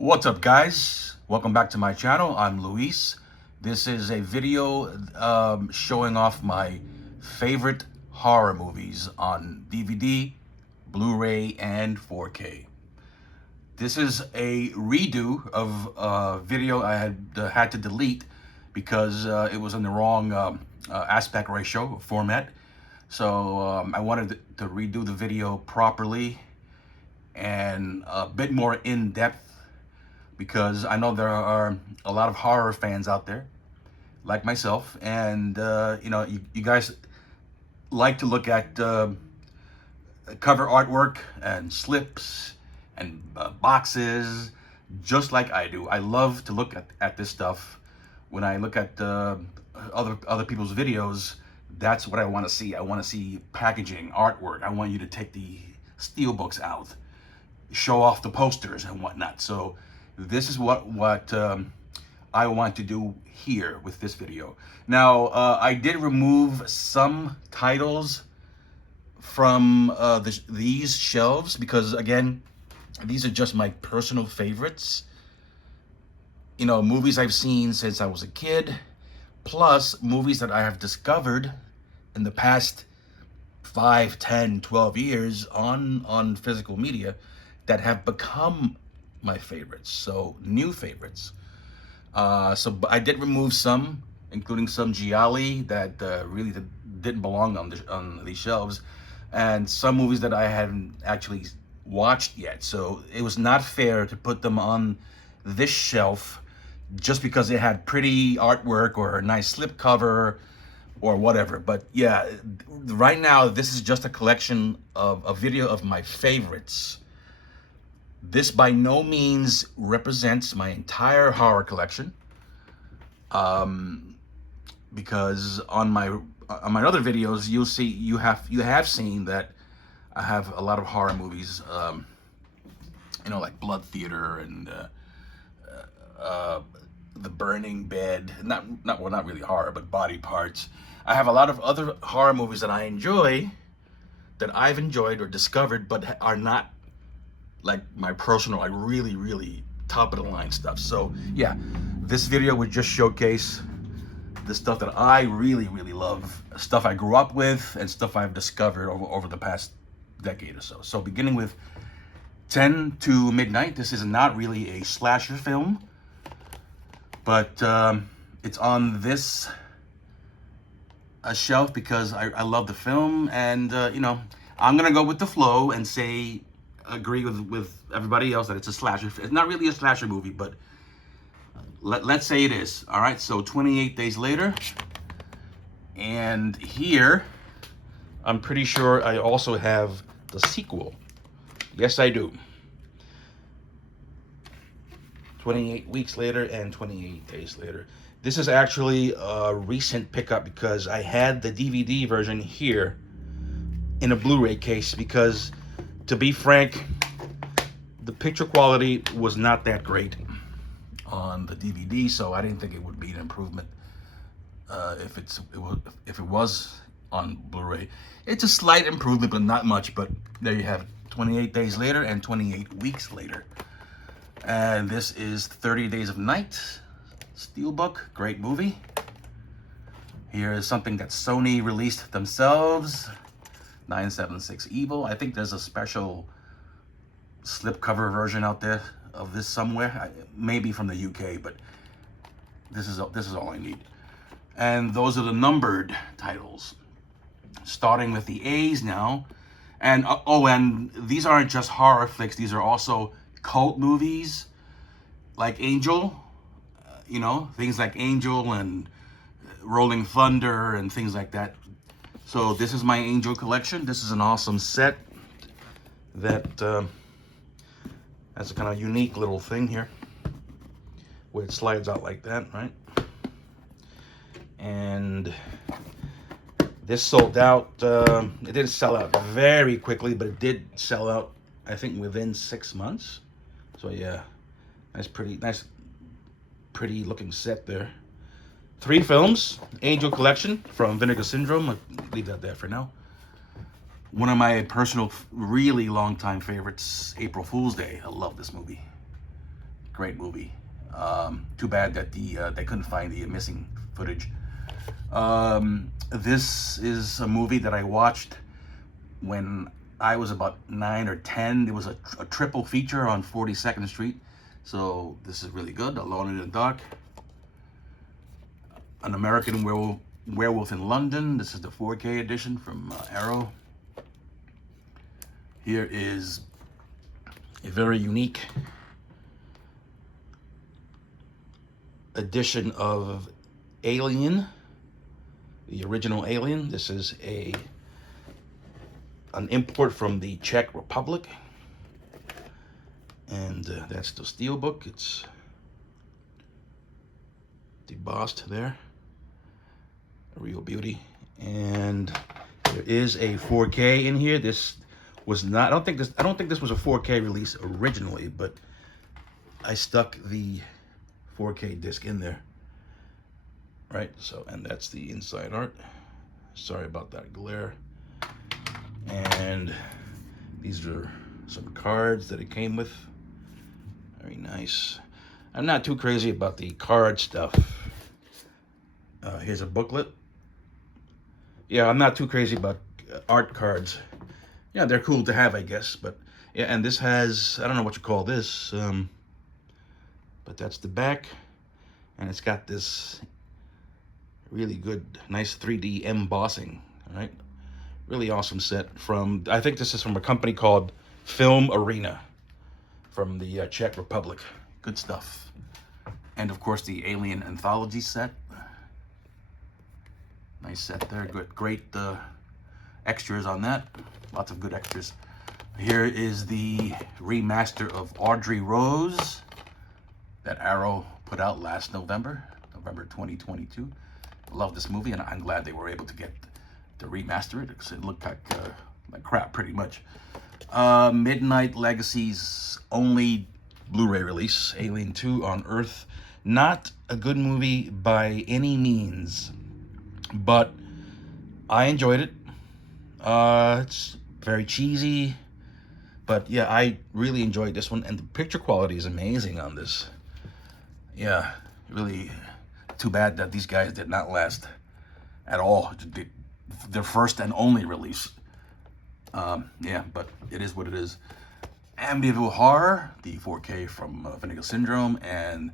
What's up, guys? Welcome back to my channel. I'm Luis. This is a video showing off my favorite horror movies on DVD, Blu-ray, and 4K. This is a redo of a video I had to delete because it was in the wrong aspect ratio format. So I wanted to redo the video properly and a bit more in-depth, because I know there are a lot of horror fans out there, like myself, and you guys like to look at cover artwork and slips and boxes, just like I do. I love to look at this stuff. When I look at other people's videos, that's what I want to see. I want to see packaging, artwork. I want you to take the steelbooks out, show off the posters and whatnot. So this is what I want to do here with this video. Now, I did remove some titles from these shelves because, again, these are just my personal favorites. You know, movies I've seen since I was a kid, plus movies that I have discovered in the past 5, 10, 12 years on physical media that have become my favorites, so new favorites. So I did remove some, including some gialli that really didn't belong on these shelves, and some movies that I hadn't actually watched yet. So it was not fair to put them on this shelf just because it had pretty artwork or a nice slipcover or whatever. But yeah, right now this is just a collection of a video of my favorites. This by no means represents my entire horror collection, because on my other videos you have seen that I have a lot of horror movies, like Blood Theater and The Burning Bed. Not really horror, but body parts. I have a lot of other horror movies that I've enjoyed or discovered, but are not like my personal, like really top of the line stuff. So yeah, this video would just showcase the stuff that I really love, stuff I grew up with and stuff I've discovered over the past decade or so. So beginning with 10 to Midnight, this is not really a slasher film, but it's on this shelf because I love the film, and I'm gonna go with the flow and say agree with everybody else that it's a slasher. It's not really a slasher movie, but let's say it is. All right, so 28 Days Later. And here, I'm pretty sure I also have the sequel. Yes, I do. 28 Weeks Later and 28 Days Later. This is actually a recent pickup because I had the DVD version here in a Blu-ray case because, to be frank, the picture quality was not that great on the DVD, so I didn't think it would be an improvement if it was on Blu-ray. It's a slight improvement, but not much. But there you have it, 28 Days Later and 28 Weeks Later. And this is 30 Days of Night, Steelbook, great movie. Here is something that Sony released themselves, 976 Evil. I think there's a special slipcover version out there of this somewhere, maybe from the UK, but this is all I need. And those are the numbered titles, starting with the A's now. And and these aren't just horror flicks; these are also cult movies, like Angel. Things like Angel and Rolling Thunder and things like that. So this is my Angel collection. This is an awesome set that has a kind of unique little thing here where it slides out like that, right? And this sold out. It didn't sell out very quickly, but it did sell out, I think, within 6 months. So yeah, nice pretty looking set there. 3 films, Angel collection from Vinegar Syndrome. I'll leave that there for now. One of my personal, really long time favorites, April Fool's Day. I love this movie. Great movie. Too bad that they couldn't find the missing footage. This is a movie that I watched when I was about 9 or 10. There was a triple feature on 42nd Street. So this is really good. Alone in the Dark. An American Werewolf in London. This is the 4K edition from Arrow. Here is a very unique edition of Alien, the original Alien. This is an import from the Czech Republic, and that's the steelbook. It's debossed there, a real beauty. And there is a 4K in here. This was not, I don't think this was a 4K release originally, but I stuck the 4K disc in there, right? So, and that's the inside art. Sorry about that glare. And these are some cards that it came with. Very nice. I'm not too crazy about the card stuff. Here's a booklet. Yeah, I'm not too crazy about art cards. Yeah, they're cool to have, I guess. But yeah, and this has, I don't know what you call this, but that's the back, and it's got this really good, nice 3D embossing. All right, really awesome set from, I think this is from a company called Film Arena from the Czech Republic. Good stuff. And of course the Alien Anthology set. Nice set there. Good, great extras on that. Lots of good extras. Here is the remaster of Audrey Rose that Arrow put out last November 2022. Love this movie, and I'm glad they were able to get to remaster it because it looked like crap pretty much. Midnight Legacy's only Blu-ray release, Alien 2 on Earth. Not a good movie by any means, but I enjoyed it. It's very cheesy, but yeah, I really enjoyed this one, and the picture quality is amazing on this. Yeah, really too bad that these guys did not last at all. Their first and only release. Yeah, but it is what it is. Amityville Horror, the 4K from Vinegar Syndrome, and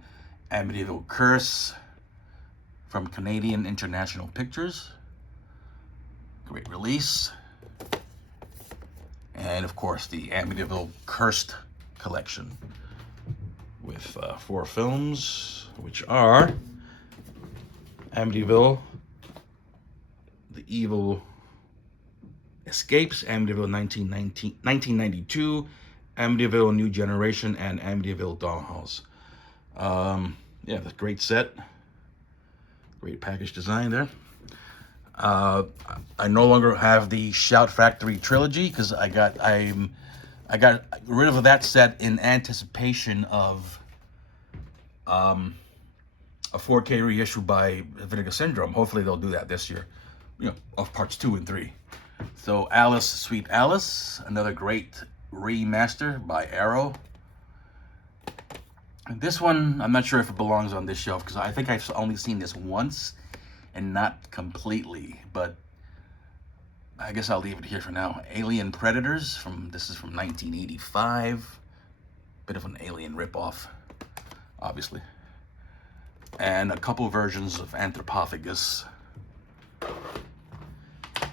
Amityville Curse from Canadian International Pictures. Great release. And of course the Amityville Cursed collection with 4 films, which are Amityville, The Evil Escapes, Amityville 1992, Amityville New Generation, and Amityville Dollhouse. Yeah, that's a great set. Great package design there. I no longer have the Shout Factory trilogy because I got rid of that set in anticipation of a 4K reissue by Vinegar Syndrome. Hopefully they'll do that this year, you know, of parts 2 and 3. So Alice, Sweet Alice, another great remaster by Arrow. And this one, I'm not sure if it belongs on this shelf because I think I've only seen this once and not completely, but I guess I'll leave it here for now. Alien Predators, this is from 1985. Bit of an Alien ripoff, obviously. And a couple versions of Anthropophagus.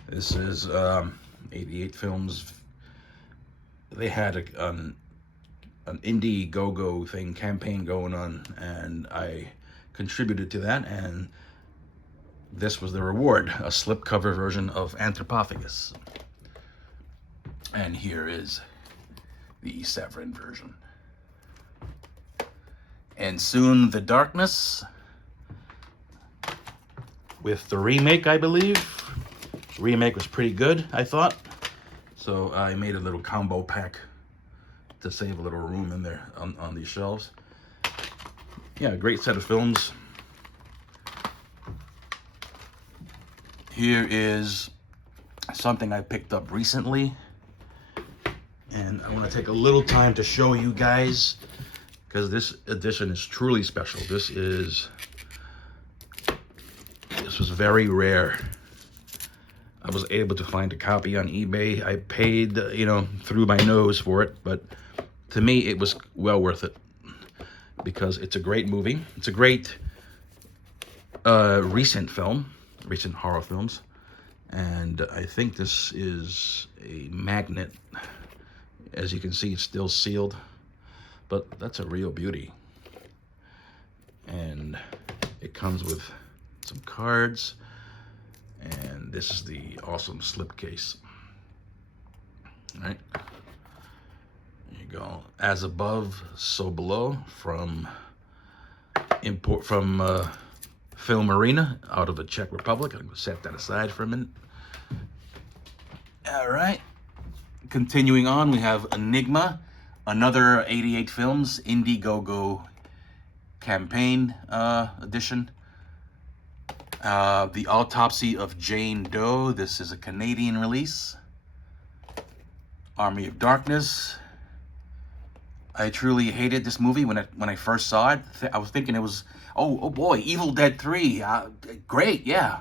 This is 88 Films. They had an Indiegogo campaign going on, and I contributed to that, and this was the reward, a slipcover version of Anthropophagus. And here is the Severin version. And soon The Darkness, with the remake, I believe. The remake was pretty good, I thought. So I made a little combo pack to save a little room in there on these shelves. Yeah, a great set of films. Here is something I picked up recently, and I want to take a little time to show you guys because this edition is truly special. This was very rare. I was able to find a copy on eBay. I paid, you know, through my nose for it, but to me, it was well worth it because it's a great movie. It's a great recent horror films. And I think this is a magnet. As you can see, it's still sealed, but that's a real beauty. And it comes with some cards. And this is the awesome slipcase. All right. There you go. As above, so below, from Film Arena out of the Czech Republic. I'm going to set that aside for a minute. All right. Continuing on, we have Enigma, another 88 Films Indiegogo campaign edition. The Autopsy of Jane Doe. This is a Canadian release. Army of Darkness. I truly hated this movie when I first saw it. I was thinking it was, oh boy, Evil Dead 3. Great, yeah.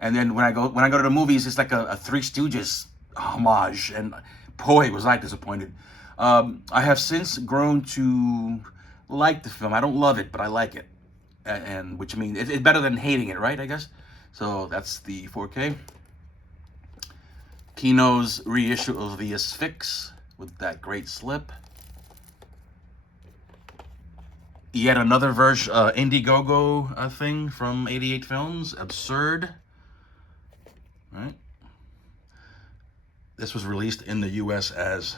And then when I go to the movies, it's like a Three Stooges homage, and boy, was I disappointed. I have since grown to like the film. I don't love it, but I like it. And which means it's better than hating it, right? I guess. So that's the 4K. Kino's reissue of The Asphyx with that great slip. Yet another version, Indiegogo thing from 88 Films, Absurd. Right. This was released in the U.S. as,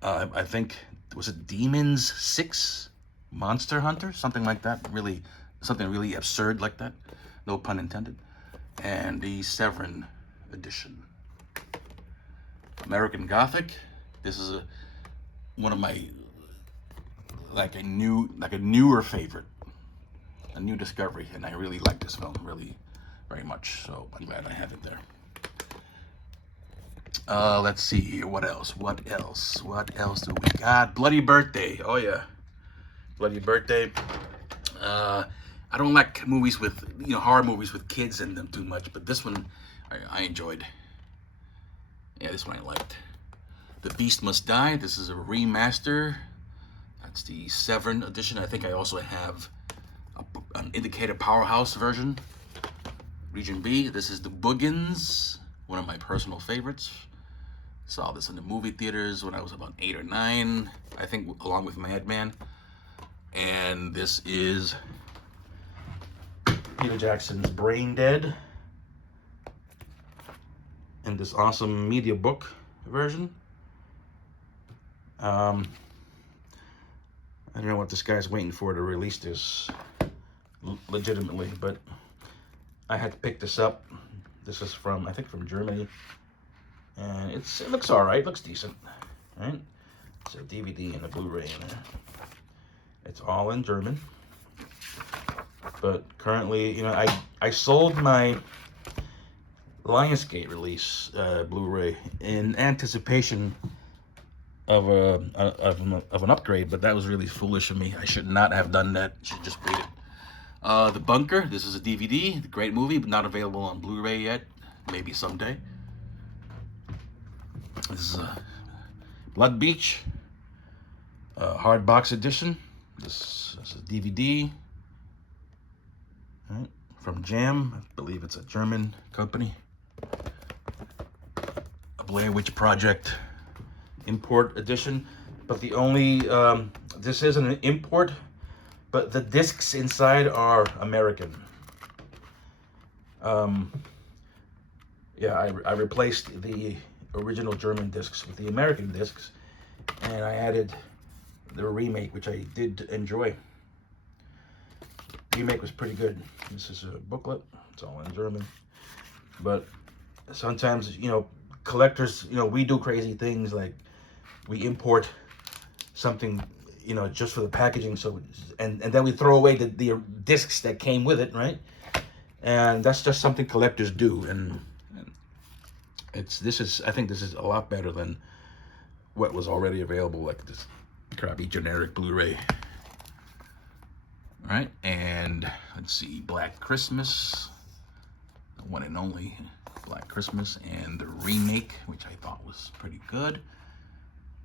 I think, was it Demons 6? Monster Hunter, something like that. Really, something really absurd like that. No pun intended. And the Severin edition. American Gothic. This is one of my a newer favorite, a new discovery, and I really like this film really very much. So I'm glad I have it there. Let's see here. What else do we got? Bloody Birthday. Oh yeah. Bloody Birthday. I don't like movies with, horror movies with kids in them too much, but this one I enjoyed. Yeah, this one I liked. The Beast Must Die. This is a remaster. That's the Severin edition. I think I also have an Indicator Powerhouse version. Region B. This is The Boogans, one of my personal favorites. Saw this in the movie theaters when I was about 8 or 9, I think, along with Madman. And this is Peter Jackson's Brain Dead in this awesome media book version. I don't know what this guy's waiting for to release this legitimately, but I had to pick this up. This is from, I think, from Germany, and it looks all right. Looks decent, right? It's a DVD and a Blu-ray in there. It's all in German, but currently, I sold my Lionsgate release Blu-ray in anticipation of an upgrade, but that was really foolish of me. I should not have done that. Should just waited. The Bunker. This is a DVD. Great movie, but not available on Blu-ray yet. Maybe someday. This is a Blood Beach hard box edition. This is a DVD, right, from Jam. I believe it's a German company. A Blair Witch Project import edition, but the only this isn't an import, but the discs inside are American. Yeah, I replaced the original German discs with the American discs, and I added the remake, which I did enjoy. Remake was pretty good. This is a booklet. It's all in German, but sometimes, collectors, we do crazy things like we import something, just for the packaging, so and then we throw away the discs that came with it, right? And that's just something collectors do, and I think this is a lot better than what was already available, like this crappy generic Blu-ray. All right, and let's see, Black Christmas, the one and only Black Christmas, and the remake, which I thought was pretty good.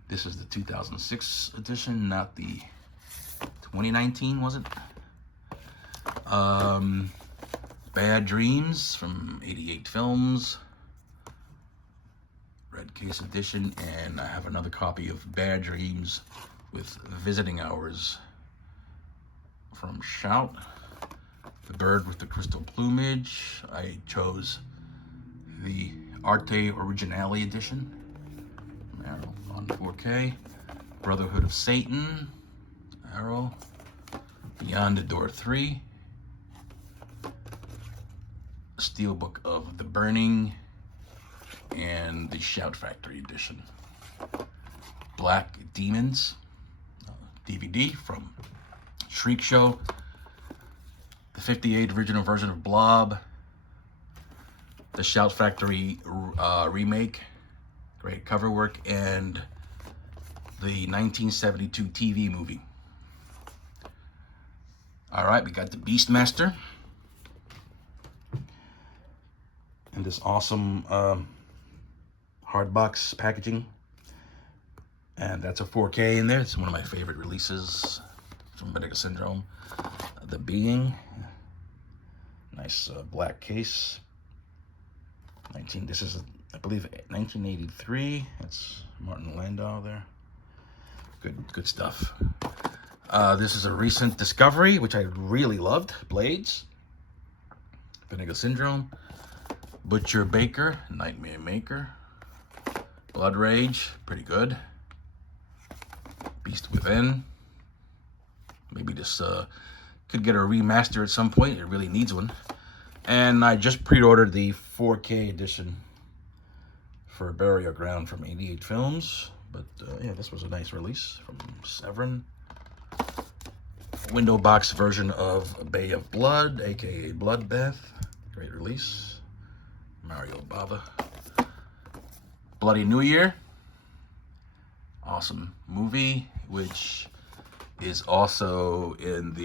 This is the 2006 edition, not the 2019, was it? Bad Dreams from 88 Films, Red Case edition, and I have another copy of Bad Dreams with visiting hours from Shout. The Bird with the Crystal Plumage. I chose the Arte Originale edition Arrow on 4K. Brotherhood of Satan, Arrow. Beyond the Door 3. Steelbook of The Burning, and the Shout Factory edition. Black Demons DVD from Shriek Show. The 58 original version of Blob. The Shout Factory remake. Great cover work. And the 1972 TV movie. Alright, we got the Beastmaster. And this awesome hardbox packaging. And that's a 4K in there. It's one of my favorite releases from Vinegar Syndrome. The Being. Nice black case. This is, I believe, 1983. That's Martin Landau there. Good stuff. This is a recent discovery, which I really loved. Blades. Vinegar Syndrome. Butcher Baker, Nightmare Maker. Blood Rage, pretty good. Beast Within. Maybe this could get a remaster at some point. It really needs one. And I just pre-ordered the 4K edition for Burial Ground from 88 Films. But yeah, this was a nice release from Severin. Window box version of Bay of Blood, aka Bloodbath. Great release. Mario Bava. Bloody New Year. Awesome movie, which is also in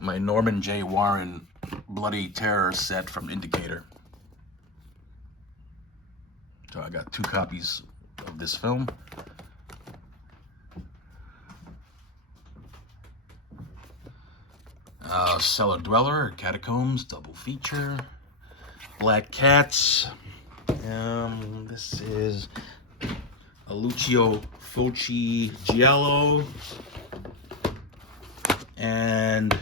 my Norman J. Warren Bloody Terror set from Indicator. So I got 2 copies of this film. Cellar Dweller, Catacombs, double feature. Black Cats. This is a Lucio Fulci Giallo. And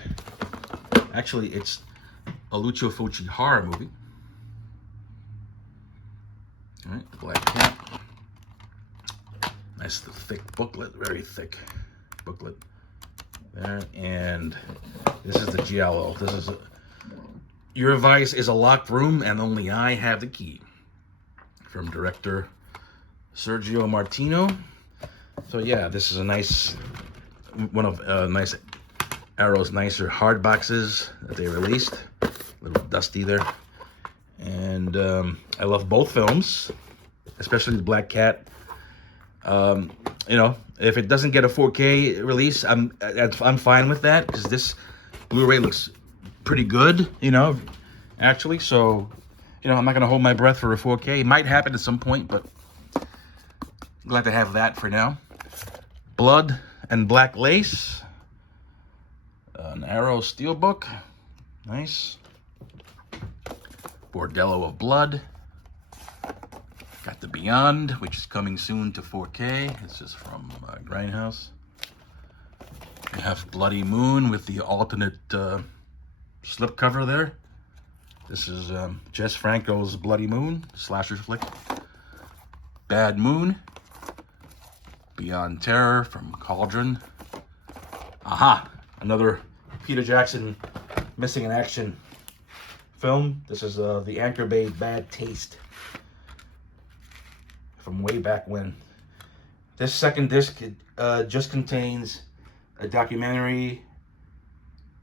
actually, it's a Lucio Fulci horror movie. All right, the Black Cat. Nice thick booklet, very thick booklet. There, and this is the Giallo. This is Your Vice is a Locked Room, and only I have the key. From director Sergio Martino. So yeah, this is a nice, one of nice Arrow's nicer hard boxes that they released. A little dusty there. And I love both films, especially the Black Cat. You know, if it doesn't get a 4K release, I'm fine with that, because this Blu-ray looks pretty good, you know, actually. So, you know, I'm not going to hold my breath for a 4K. It might happen at some point, but I'm glad to have that for now. Blood and Black Lace. An Arrow Steelbook. Nice. Bordello of Blood. Got the Beyond, which is coming soon to 4K. This is from Grindhouse. We have Bloody Moon with the alternate slipcover there. This is Jess Franco's Bloody Moon, slasher flick. Bad Moon. Beyond Terror from Cauldron. Aha! Another Peter Jackson missing in action film. This is the Anchor Bay Bad Taste from way back when. This second disc just contains a documentary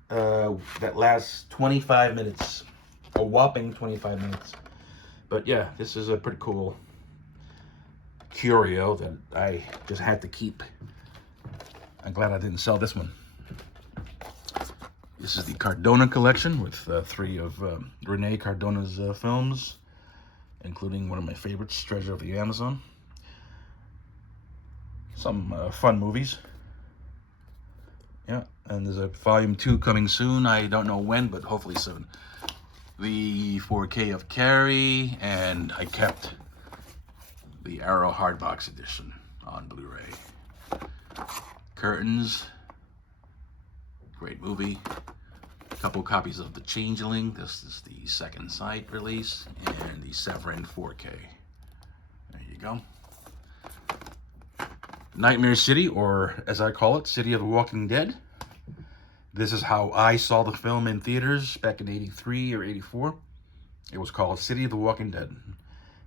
that lasts 25 minutes. A whopping 25 minutes. But yeah, this is a pretty cool curio that I just had to keep I'm glad I didn't sell this one. This is the Cardona collection with 3 of Rene Cardona's films, including one of my favorites, Treasure of the Amazon. Some fun movies. Yeah, and there's a volume 2 coming soon. I don't know when, but hopefully soon. The 4K of Carrie, and I kept the Arrow hardbox edition on Blu-ray. Curtains, great movie. A couple copies of The Changeling. This is the second sight release, and the Severin 4K. There you go. Nightmare City, or as I call it, City of the Walking Dead. This is how I saw the film in theaters back in '83 or '84. It was called City of the Walking Dead,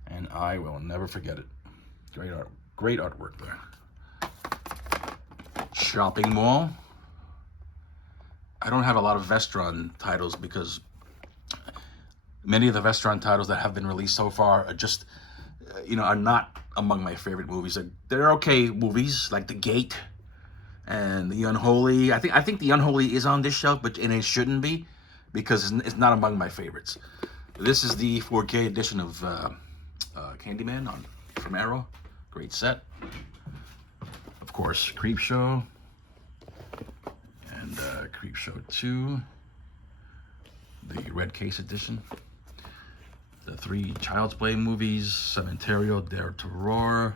and I will never forget it. Great artwork there. Shopping mall. I don't have a lot of Vestron titles because many of the Vestron titles that have been released so far are just, are not among my favorite movies. They're okay movies, like The Gate and The Unholy. I think The Unholy is on this shelf, and it shouldn't be because it's not among my favorites. This is the 4K edition of Candyman from Arrow. Great set. Of course, Creepshow. And Creepshow 2. The Red Case edition. The 3 Child's Play movies. Cementerio del Terror.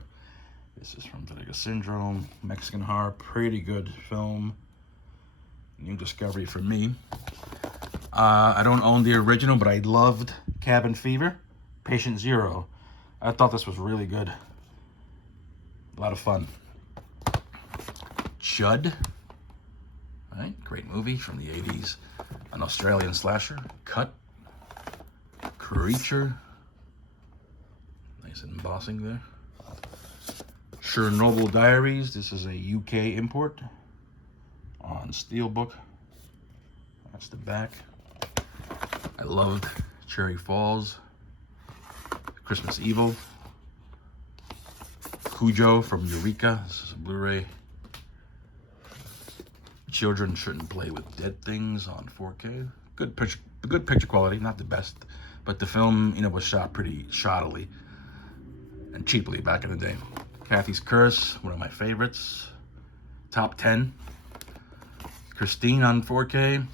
This is from Bodega Syndrome. Mexican horror. Pretty good film. New discovery for me. I don't own the original, but I loved Cabin Fever. Patient Zero. I thought this was really good. A lot of fun. Judd. Right, great movie from the 80s. An Australian slasher. Cut. Creature. Nice embossing there. Chernobyl Diaries. This is a UK import on Steelbook. That's the back. I loved Cherry Falls. Christmas Evil. Cujo from Eureka. This is a Blu-ray. Children Shouldn't Play with Dead Things on 4K. Good picture quality, not the best, but the film, was shot pretty shoddily and cheaply back in the day. Kathy's Curse, one of my favorites. Top 10. Christine on 4K.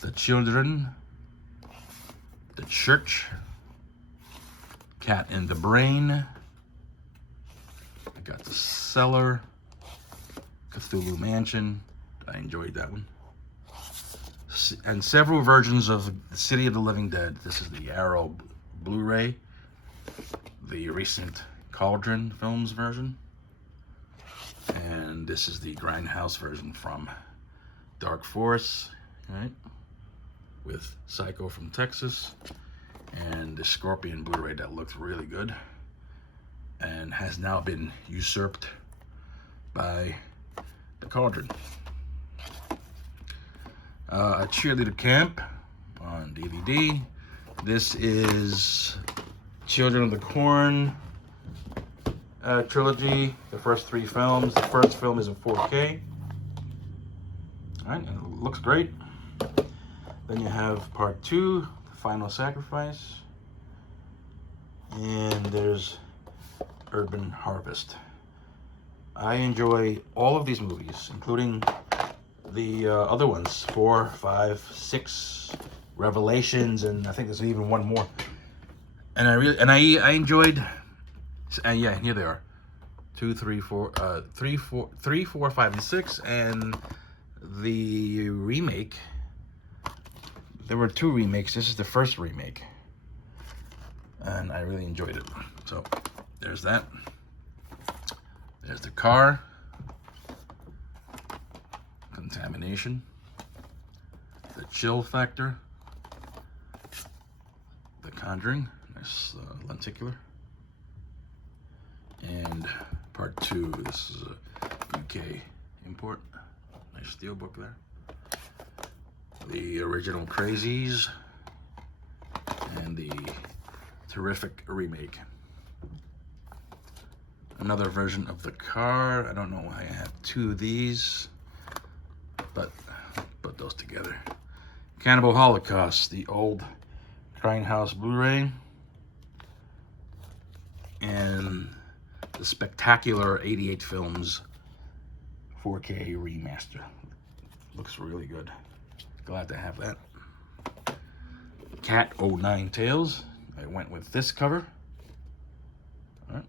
The Children. The Church. Cat in the Brain. I got The Cellar. Cthulhu Mansion. I enjoyed that one. And several versions of The City of the Living Dead. This is the Arrow Blu-ray. The recent Cauldron Films version. And this is the Grindhouse version from Dark Force, right? With Psycho from Texas. And the Scorpion Blu-ray that looks really good. And has now been usurped by the Cauldron. A Cheerleader Camp on DVD. This is Children of the Corn trilogy. The first 3 films. The first film is in 4K. Alright, and it looks great. Then you have part 2, The Final Sacrifice. And there's Urban Harvest. I enjoy all of these movies, including the other ones, 4, 5, 6, Revelations, and I think there's even one more. And I enjoyed. And yeah, here they are, 2, 3, 4, 3, 4, 5, and 6, and the remake. There were 2 remakes. This is the first remake, and I really enjoyed it. So there's that. There's the car. Contamination. The Chill Factor. The Conjuring. Nice lenticular. And part 2. This is a UK import. Nice steelbook there. The original Crazies. And the terrific remake. Another version of the car. I don't know why I have two of these, but put those together. Cannibal Holocaust, the old Grindhouse Blu-ray, and the spectacular 88 Films 4K remaster. Looks really good. Glad to have that. Cat O' Nine Tails. I went with this cover. All right.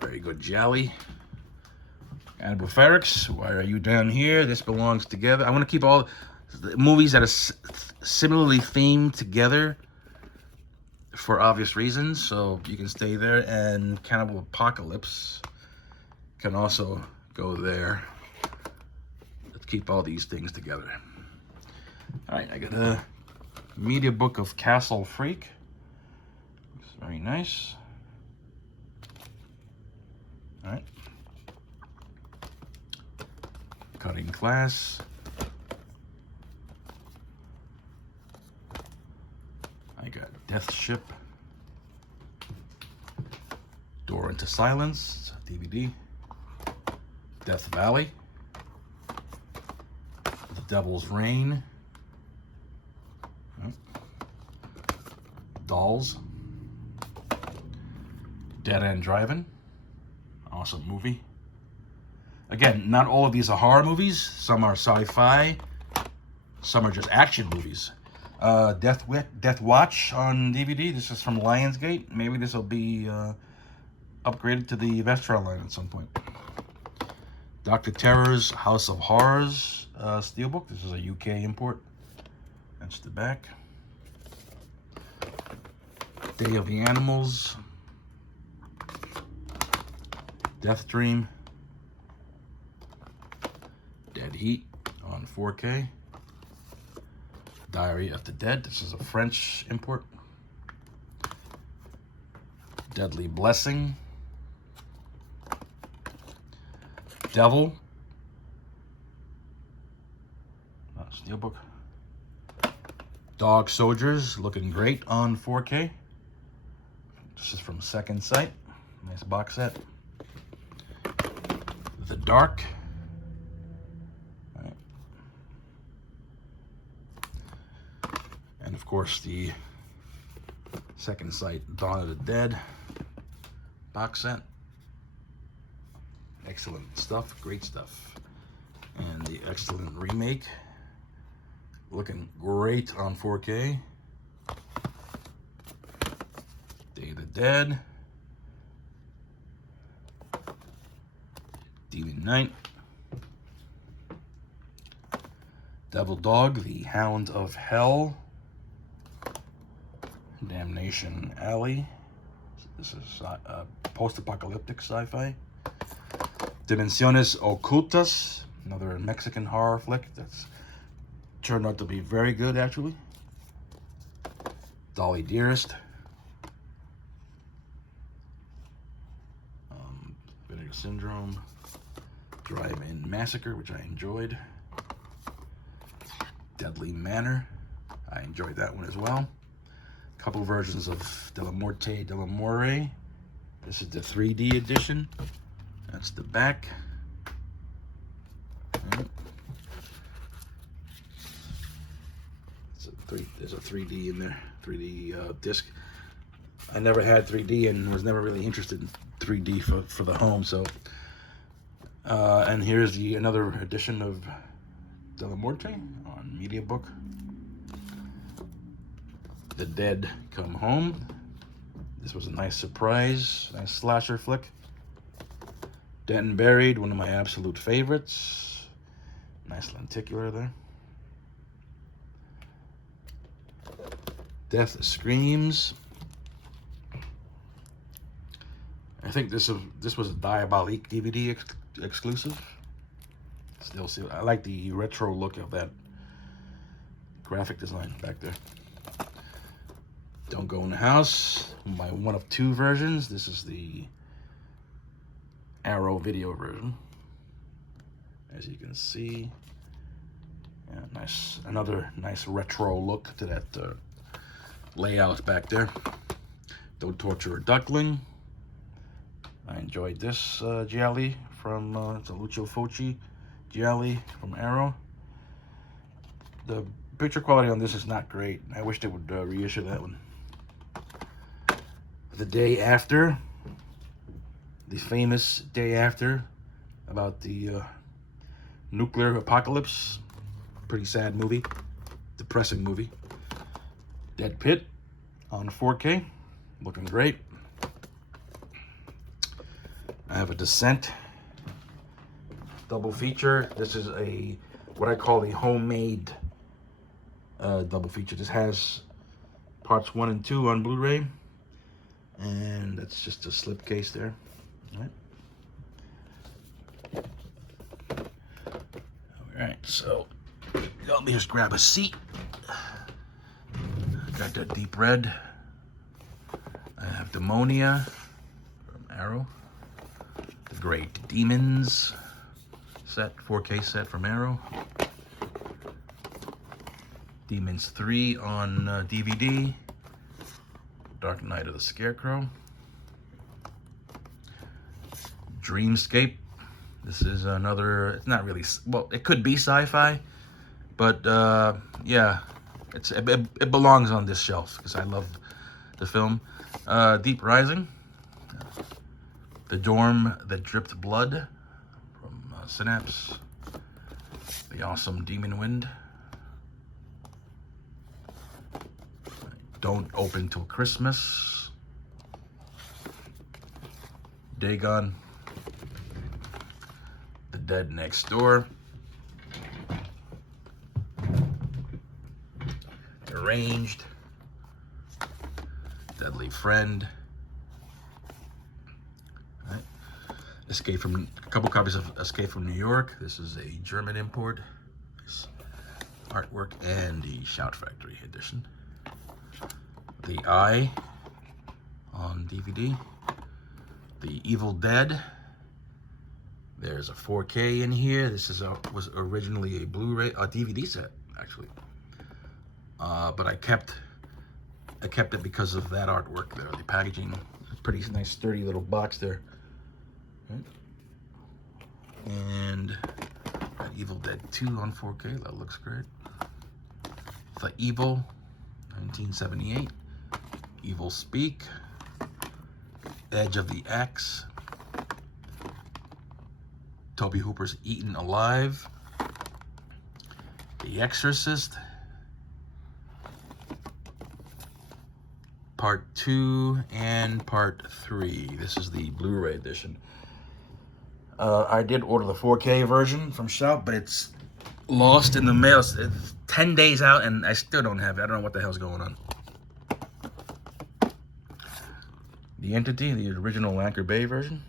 Very good Jolly. Annabelle Ferrex, why are you down here? This belongs together. I want to keep all the movies that are similarly themed together for obvious reasons, so you can stay there. And Cannibal Apocalypse can also go there. Let's keep all these things together. All right, I got a media book of Castle Freak. Looks very nice. All right. Cutting Class. I got Death Ship. Door into Silence, DVD. Death Valley. The Devil's Reign. Dolls. Dead End Driving. Awesome movie. Again, not all of these are horror movies. Some are sci-fi. Some are just action movies. Death Watch on DVD. This is from Lionsgate. Maybe this will be upgraded to the Vestron line at some point. Dr. Terror's House of Horrors steelbook. This is a UK import. That's the back. Day of the Animals. Death Dream. Dead Heat on 4K. Diary of the Dead. This is a French import. Deadly Blessing. Devil. Steelbook. Dog Soldiers, looking great on 4K. This is from Second Sight. Nice box set. The Dark. All right. And of course the Second Sight Dawn of the Dead box set. Excellent stuff, great stuff. And the excellent remake. Looking great on 4K. Day of the Dead. Demon Knight. Devil Dog, The Hound of Hell. Damnation Alley. This is post-apocalyptic sci-fi. Dimensiones Ocultas, another Mexican horror flick that's turned out to be very good, actually. Dolly Dearest. Vinegar Syndrome. Drive-In Massacre, which I enjoyed. Deadly Manor. I enjoyed that one as well. A couple versions of De La Morte de la More. This is the 3D edition. That's the back. There's a 3D in there, 3D disc. I never had 3D and was never really interested in 3D for the home. So, and here's another edition of De La Morte on media book. The Dead Come Home. This was a nice surprise, nice slasher flick. Dead and Buried, one of my absolute favorites. Nice lenticular there. Death Screams. I think this was a Diabolique DVD exclusive. Still see, I like the retro look of that graphic design back there. Don't Go in the House, my one of two versions. This is the Arrow video version. As you can see, yeah, nice, another nice retro look to that layout back there. Don't Torture a Duckling. I enjoyed this gialli from it's a Lucio Fulci gialli from Arrow. The picture quality on this is not great. I wish they would reissue that one. The Day After, the famous Day After, about the nuclear apocalypse. Pretty sad movie, depressing movie. Dead Pit on 4K, looking great. I have a Descent double feature. This is a what I call a homemade double feature. This has parts 1 and 2 on Blu-ray, and that's just a slipcase there. All right, so let me just grab a seat. Got the Deep Red. I have Demonia from Arrow. The Great Demons set, 4K set from Arrow. Demons 3 on DVD. Dark Knight of the Scarecrow. Dreamscape. This is another, it's not really, well, it could be sci-fi, but yeah, it belongs on this shelf because I love the film. Deep Rising. The Dorm That Dripped Blood from Synapse. The Awesome Demon Wind. Don't Open Till Christmas. Dagon. The Dead Next Door. Arranged. Deadly Friend. Right. Escape from, a couple copies of Escape from New York. This is a German import. This artwork, and the Shout Factory edition. The Eye on DVD. The Evil Dead. There's a 4K in here. This is was originally a Blu-ray, a DVD set actually, but I kept it because of that artwork there. The packaging, pretty nice, sturdy little box there. Right. And got Evil Dead 2 on 4K. That looks great. The Evil, 1978. Evil Speak. Edge of the Axe. Toby Hooper's Eaten Alive. The Exorcist. Part 2 and Part 3. This is the Blu-ray edition. I did order the 4K version from Shout, but it's lost in the mail. It's 10 days out, and I still don't have it. I don't know what the hell's going on. The Entity, the original Anchor Bay version.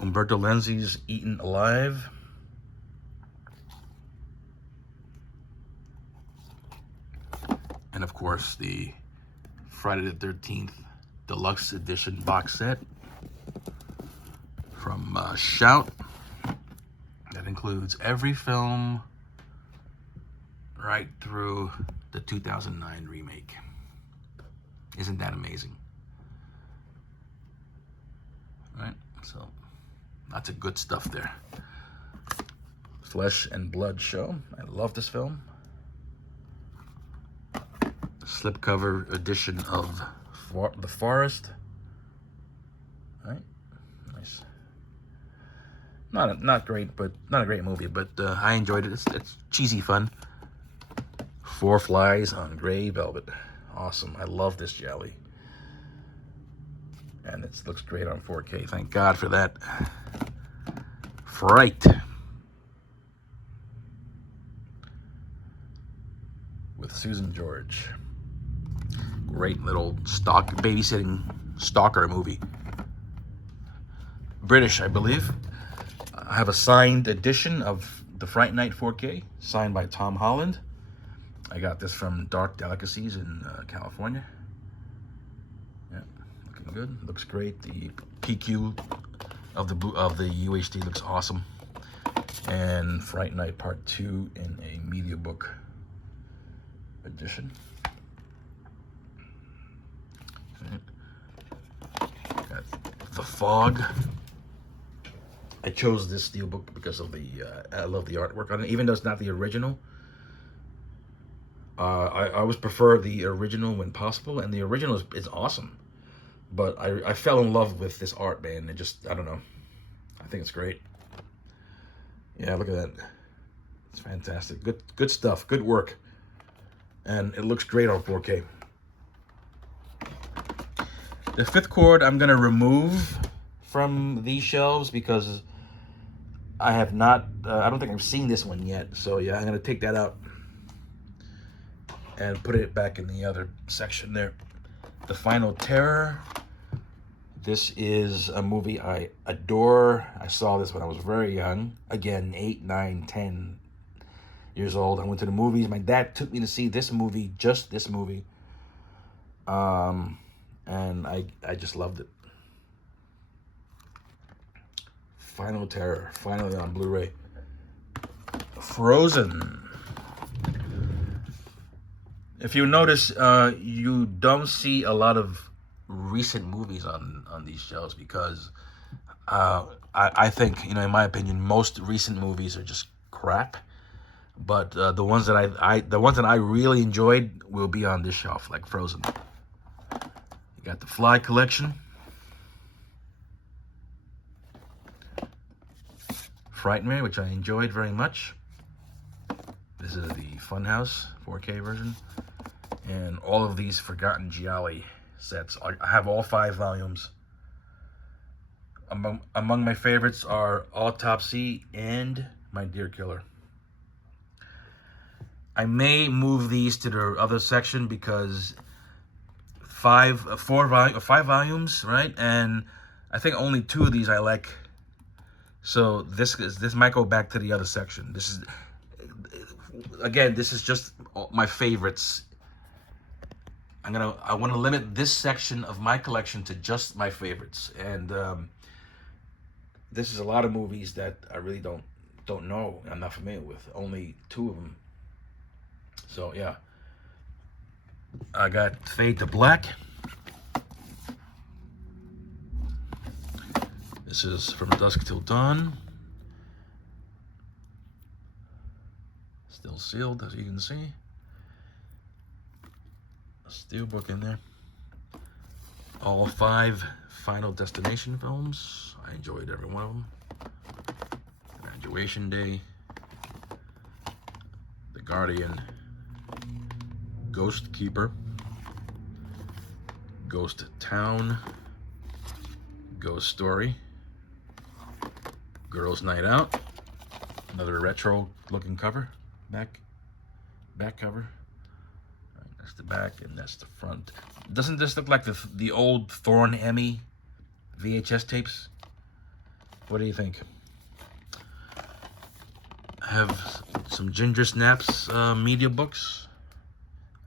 Umberto Lenzi's Eaten Alive. And of course, the Friday the 13th Deluxe Edition box set from Shout. That includes every film right through the 2009 remake. Isn't that amazing? Right, so lots of good stuff there. Flesh and Blood Show. I love this film. Slipcover edition of The Forest. Right, nice. Not great, but not a great movie, but I enjoyed it. It's cheesy fun. Four Flies on Gray Velvet. Awesome. I love this jelly. And it looks great on 4K. Thank God for that. Fright. With Susan George. Great little babysitting stalker movie. British, I believe. I have a signed edition of the Fright Night 4K, signed by Tom Holland. I got this from Dark Delicacies in California. Yeah, looking good. Looks great. The PQ of the UHD looks awesome. And Fright Night Part 2 in a media book edition. The Fog. I chose this steelbook because of the, I love the artwork on it, even though it's not the original. I always prefer the original when possible, and the original is awesome. But I fell in love with this art, man. It just, I don't know. I think it's great. Yeah, look at that. It's fantastic. Good stuff. Good work. And it looks great on 4K. The fifth cord I'm going to remove from these shelves because I have not, I don't think I've seen this one yet. So yeah, I'm going to take that out and put it back in the other section there. The Final Terror. This is a movie I adore. I saw this when I was very young. Again, 8, 9, 10 years old. I went to the movies. My dad took me to see this movie, just this movie. And I just loved it. Final Terror, finally on Blu-ray. Frozen. If you notice, you don't see a lot of recent movies on these shelves because I think, you know, in my opinion, most recent movies are just crap. But the ones that I really enjoyed will be on this shelf, like Frozen. You got the Fly collection. Frightmare, which I enjoyed very much. This is the Funhouse 4K version. And all of these Forgotten Gialli sets. I have all 5 volumes. Among my favorites are Autopsy and My Dear Killer. I may move these to the other section because 5 volumes, right? And I think only 2 of these I like. So this might go back to the other section. This is, again, this is just my favorites. I want to limit this section of my collection to just my favorites, and this is a lot of movies that I really don't know. I'm not familiar with. Only 2 of them. So yeah, I got Fade to Black. This is From Dusk Till Dawn. Still sealed, as you can see. Steelbook in there. All 5 Final Destination films. I enjoyed every one of them. Graduation Day, The Guardian, Ghost Keeper, Ghost Town, Ghost Story, Girls Night Out, another retro looking cover, back cover. That's the back and that's the front. Doesn't this look like the old Thorn Emmy VHS tapes? What do you think? I have some Ginger Snaps media books.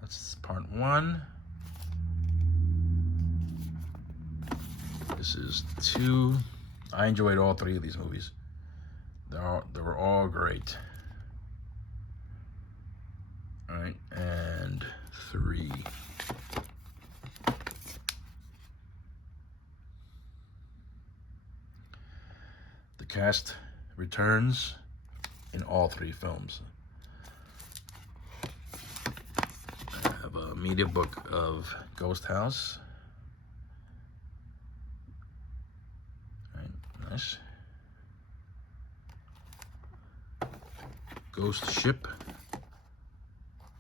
That's part 1. This is 2. I enjoyed all 3 of these movies. They were all great. All right, and 3. The cast returns in all 3 films. I have a media book of Ghost House. All right, nice. Ghost Ship.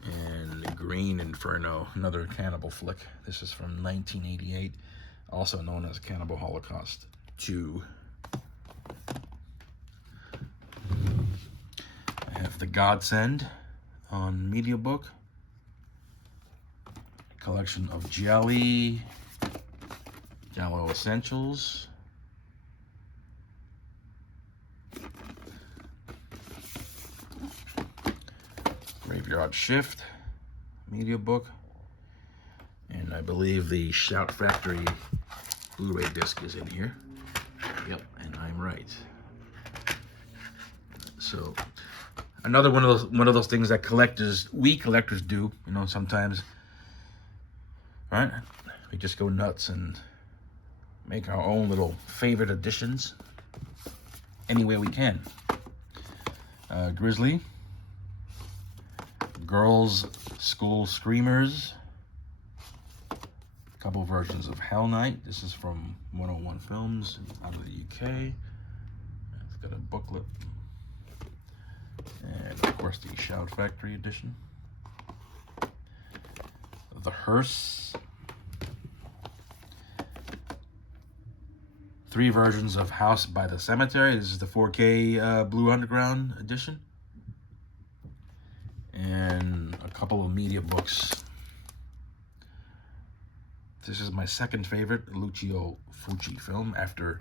And Green Inferno, another cannibal flick. This is from 1988, also known as Cannibal Holocaust 2. I have The Godsend on media book. Collection of Giallo Essentials. Graveyard Shift media book, and I believe the Shout Factory Blu-ray disc is in here. Yep, and I'm right. So another one of those things that we collectors do, you know, sometimes, right? We just go nuts and make our own little favorite additions any way we can. Grizzly, Girls School Screamers, a couple versions of Hell Night. This is from 101 Films out of the UK. It's got a booklet. And of course the Shout Factory edition. The Hearse. 3 versions of House by the Cemetery. This is the 4K Blue Underground edition. And a couple of media books. This is my second favorite Lucio Fulci film after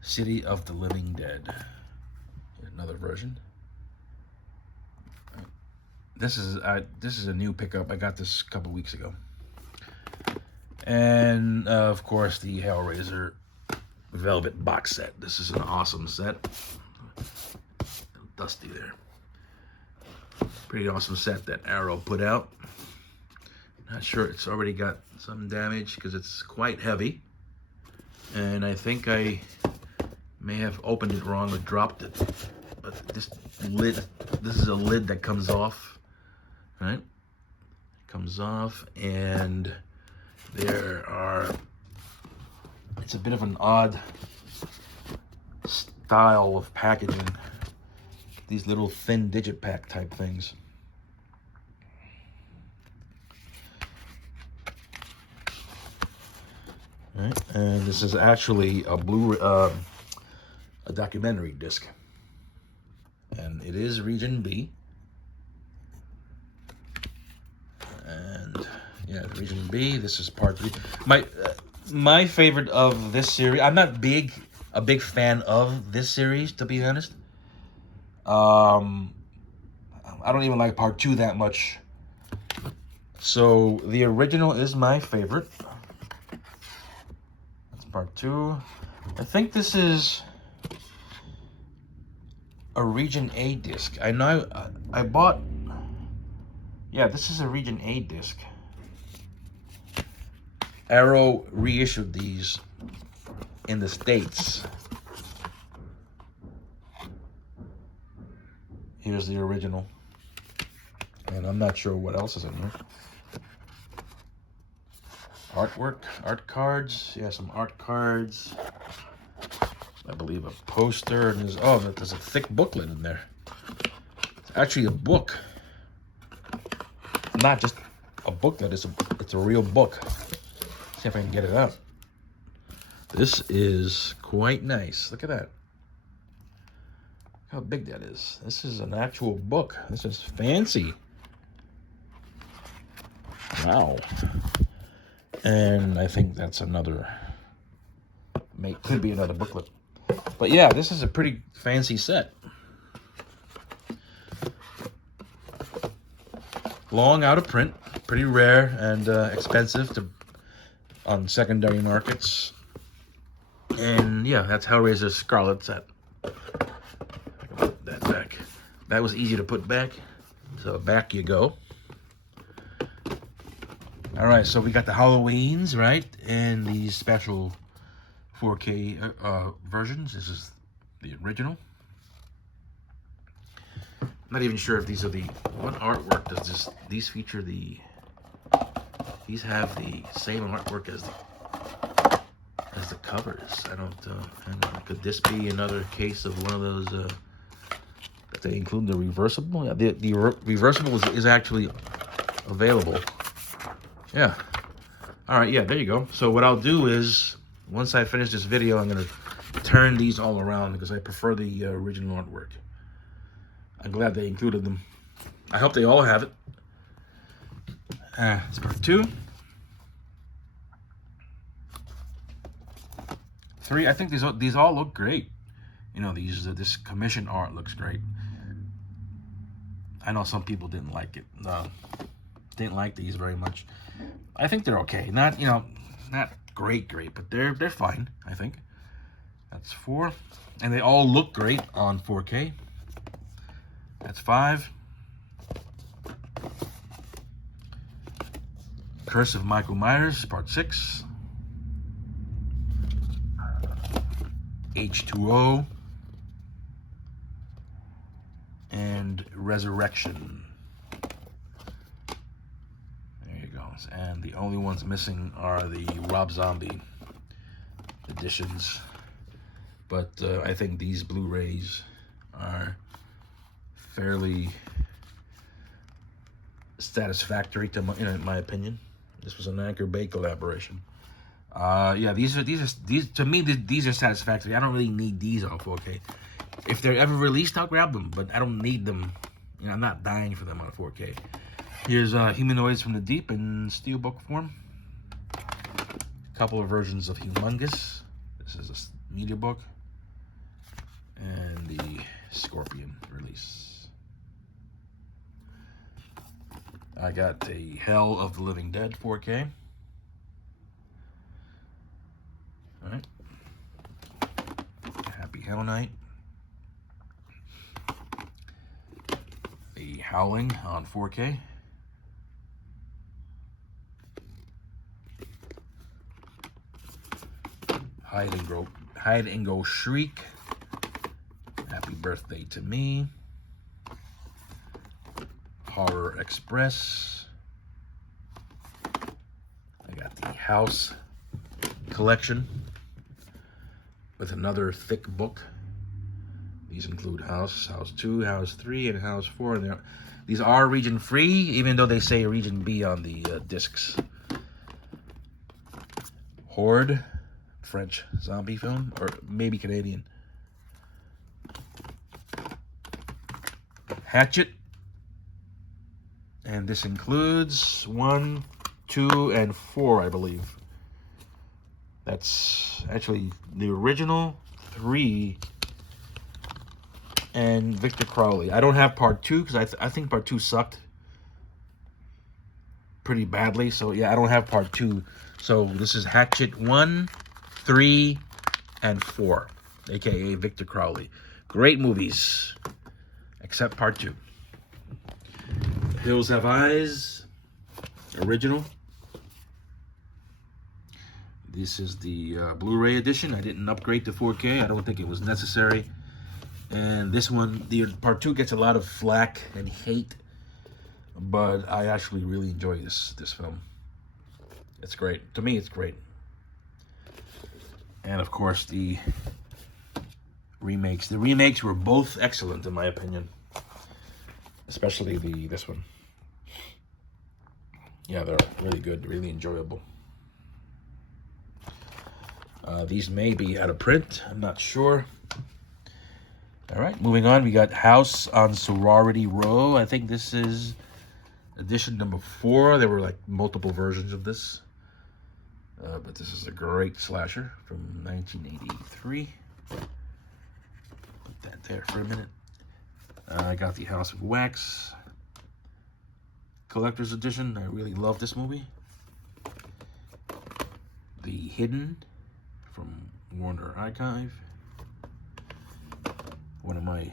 City of the Living Dead. Another version. This is a new pickup. I got this a couple weeks ago. And of course the Hellraiser Velvet box set. This is an awesome set. Dusty there. Pretty awesome set that Arrow put out. Not sure, it's already got some damage because it's quite heavy. And I think I may have opened it wrong or dropped it. But this is a lid that comes off, right? It comes off, and it's a bit of an odd style of packaging. These little thin digipack type things. Right, and this is actually a a documentary disc, and it is Region B. And yeah, Region B. This is part 3. My favorite of this series. I'm not a big fan of this series, to be honest. I don't even like part 2 that much. So the original is my favorite. That's part 2. I think this is a Region A disc. I know I bought. Yeah, this is a Region A disc. Arrow reissued these in the States. Here's the original. And I'm not sure what else is in there. Artwork, art cards. Yeah, some art cards. I believe a poster. And there's a thick booklet in there. It's actually a book. Not just a booklet, it's a real book. See if I can get it out. This is quite nice. Look at that. How big that is. This is an actual book. This is fancy. Wow. And I think that's could be another booklet. But yeah, this is a pretty fancy set. Long out of print, pretty rare and expensive on secondary markets. And yeah, that's Hellraiser's Scarlet set. Put that back. That was easy to put back. So back you go. All right, so we got the Halloweens, right? And these special 4K versions. This is the original. I'm not even sure if these are what artwork does these feature these have the same artwork as the covers. I don't know. Could this be another case of one of those that they include the reversible? Yeah, the reversible is actually available. Yeah. All right, yeah, there you go. So what I'll do is, once I finish this video, I'm going to turn these all around because I prefer the original artwork. I'm glad they included them. I hope they all have it. It's part 2. 3, I think these all look great. You know, this commission art looks great. I know some people didn't like it. Didn't like these very much. I think they're okay. Not great, but they're fine, I think. That's 4. And they all look great on 4K. That's 5. Curse of Michael Myers, part 6. H2O, and Resurrection. There you go. And the only ones missing are the Rob Zombie editions. But I think these Blu-rays are fairly satisfactory to in my opinion. This was an Anchor Bay collaboration. Yeah, these to me these are satisfactory. I don't really need these on 4K. If they're ever released, I'll grab them, but I don't need them. You know, I'm not dying for them on 4K. Here's Humanoids from the Deep in steelbook form. A couple of versions of Humongous. This is a media book. And the Scorpion release. I got the Hell of the Living Dead 4K. Alright. Happy Hell Night. The Howling on 4K. Hide and Go Shriek. Happy Birthday to Me. Horror Express. I got the House collection with another thick book. These include House 2, House 3, and House 4. And these are region free, even though they say region B on the discs. Horde, French zombie film, or maybe Canadian. Hatchet, and this includes 1, 2, and 4, I believe. That's actually the original 3 and Victor Crowley. I don't have part 2 because I think part 2 sucked pretty badly. So yeah, I don't have part 2. So this is Hatchet 1, 3, and 4, aka Victor Crowley. Great movies, except part 2. Hills Have Eyes, original. This is the Blu-ray edition. I didn't upgrade to 4K. I don't think it was necessary. And this one, the part 2 gets a lot of flack and hate, but I actually really enjoy this film. It's great. To me, it's great. And of course, the remakes. The remakes were both excellent, in my opinion. Especially this one. Yeah, they're really good, really enjoyable. These may be out of print. I'm not sure. All right, moving on. We got House on Sorority Row. I think this is edition number 4. There were like multiple versions of this. But this is a great slasher from 1983. Put that there for a minute. I got the House of Wax collector's edition. I really love this movie. The Hidden from Warner Archive. One of my,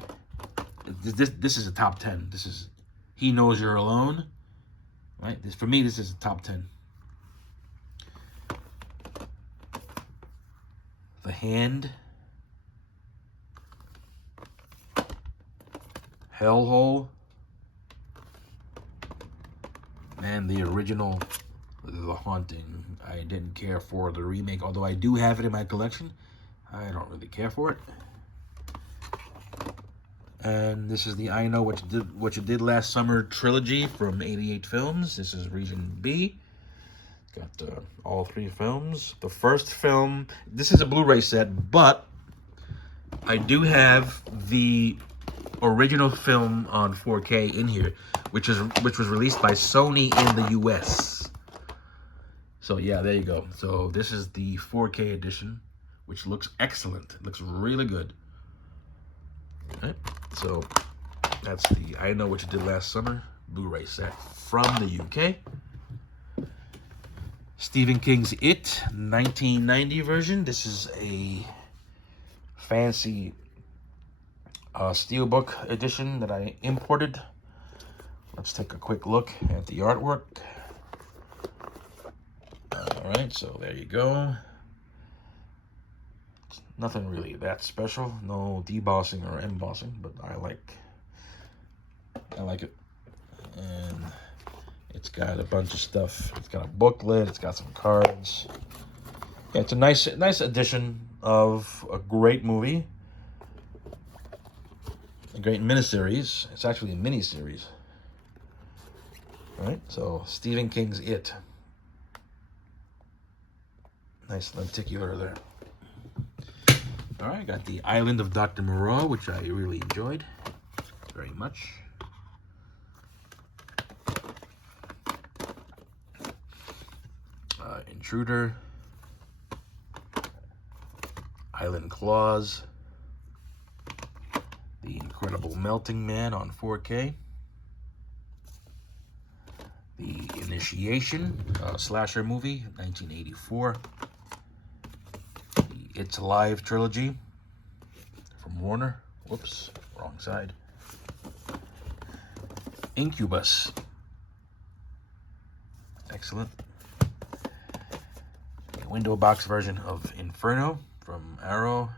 this is a top 10. This is He Knows You're Alone. Right? For me, this is a top 10. The Hand. Hellhole. And the original, The Haunting. I didn't care for the remake, although I do have it in my collection. I don't really care for it. And this is the I Know What You Did Last Summer trilogy from 88 Films. This is Region B. Got all 3 films. The first film, this is a Blu-ray set, but I do have the original film on 4K in here, which was released by Sony in the US. So yeah, there you go. So this is the 4K edition, which looks excellent. It looks really good. All right. So that's the I Know What You Did Last Summer Blu-ray set from the UK. Stephen King's It 1990 version. This is a fancy steelbook edition that I imported. Let's take a quick look at the artwork. All right, so there you go. Nothing really that special. No debossing or embossing, but I like it. And it's got a bunch of stuff. It's got a booklet. It's got some cards. Yeah, it's a nice addition of a great movie. A great miniseries. It's actually a miniseries. Right? So, Stephen King's It. Nice lenticular there. Alright, got the Island of Dr. Moreau, which I really enjoyed very much. Intruder. Island Claws. The Incredible Melting Man on 4K. The Initiation, slasher movie, 1984. The It's Alive trilogy from Warner. Whoops, wrong side. Incubus. Excellent. A window box version of Inferno from Arrow.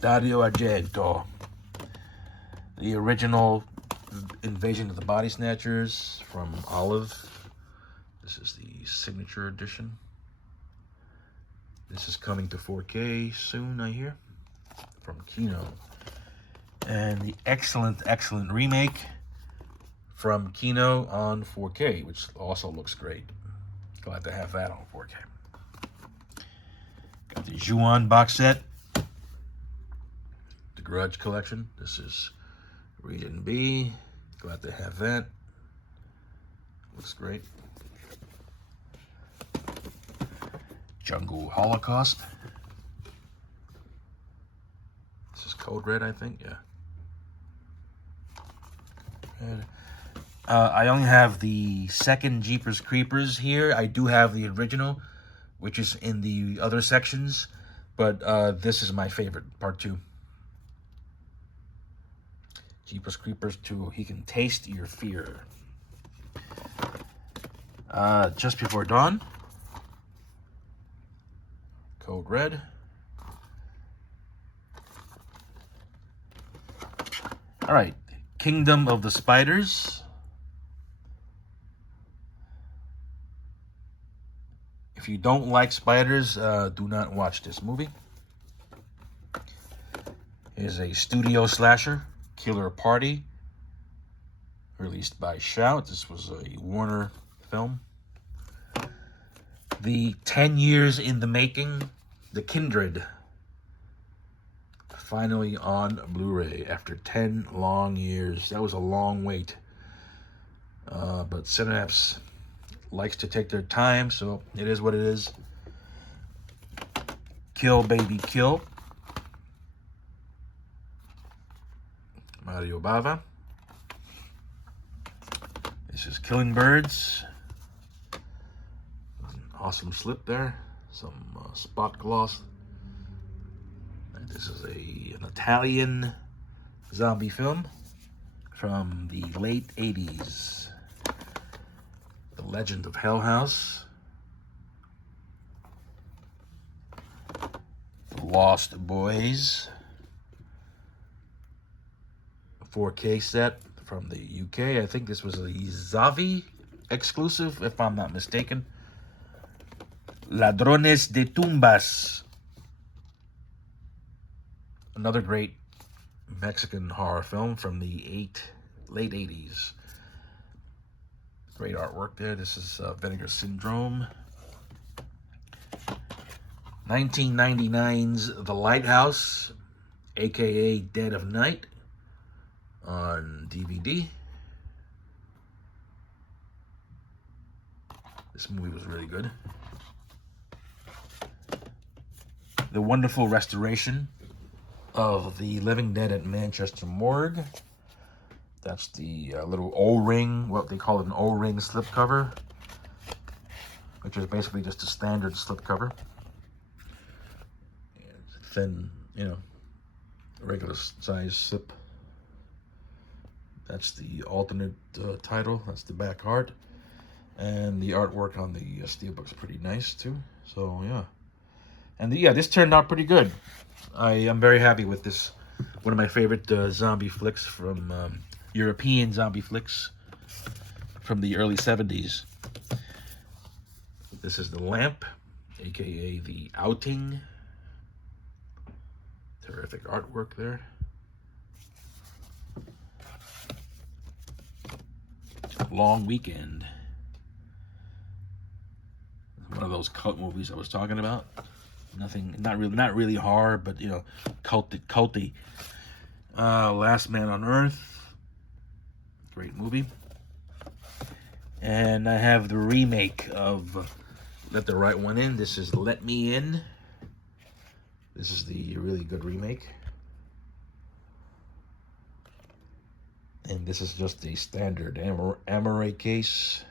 Dario Argento. The original Invasion of the Body Snatchers from Olive. This is the signature edition. This is coming to 4K soon, I hear, from Kino. And the excellent remake from Kino on 4K, which also looks great. Glad to have that on 4K. Got the Ju-On box set. The Grudge collection. This is Region B. Glad to have that. Looks great. Jungle Holocaust. This is Code Red, I think. Yeah. I only have the second Jeepers Creepers here. I do have the original, which is in the other sections, but this is my favorite, part 2. Jeepers Creepers 2, He Can Taste Your Fear. Just Before Dawn. Code Red. All right, Kingdom of the Spiders. If you don't like spiders, do not watch this movie. It is a studio slasher, Killer Party, released by Shout. This was a Warner film. The 10 Years in the Making, The Kindred, finally on Blu-ray after 10 long years. That was a long wait. But Synapse likes to take their time, so it is what it is. Kill Baby Kill. Mario Bava. This is Killing Birds. An awesome slip there. Some spot gloss. And this is an Italian zombie film from the late 80s. The Legend of Hell House. The Lost Boys. 4K set from the UK. I think this was a Zavi exclusive, if I'm not mistaken. Ladrones de Tumbas. Another great Mexican horror film from the late 80s. Great artwork there. This is Vinegar Syndrome. 1999's The Lighthouse, aka Dead of Night, on DVD. This movie was really good. The wonderful restoration of The Living Dead at Manchester Morgue. That's the little O-ring, what they call an O-ring slipcover, which is basically just a standard slipcover. Thin, regular size slip. That's the alternate title. That's the back art. And the artwork on the steelbook's pretty nice too. So, yeah. And yeah, this turned out pretty good. I am very happy with this. One of my favorite zombie flicks from European zombie flicks from the early 70s. This is The Lamp, aka The Outing. Terrific artwork there. Long Weekend. One of those cult movies I was talking about. Nothing, not really horror, but you know, culty. Last Man on Earth. Great movie. And I have the remake of Let the Right One In. This is Let Me In. This is the really good remake. And this is just a standard Amore case.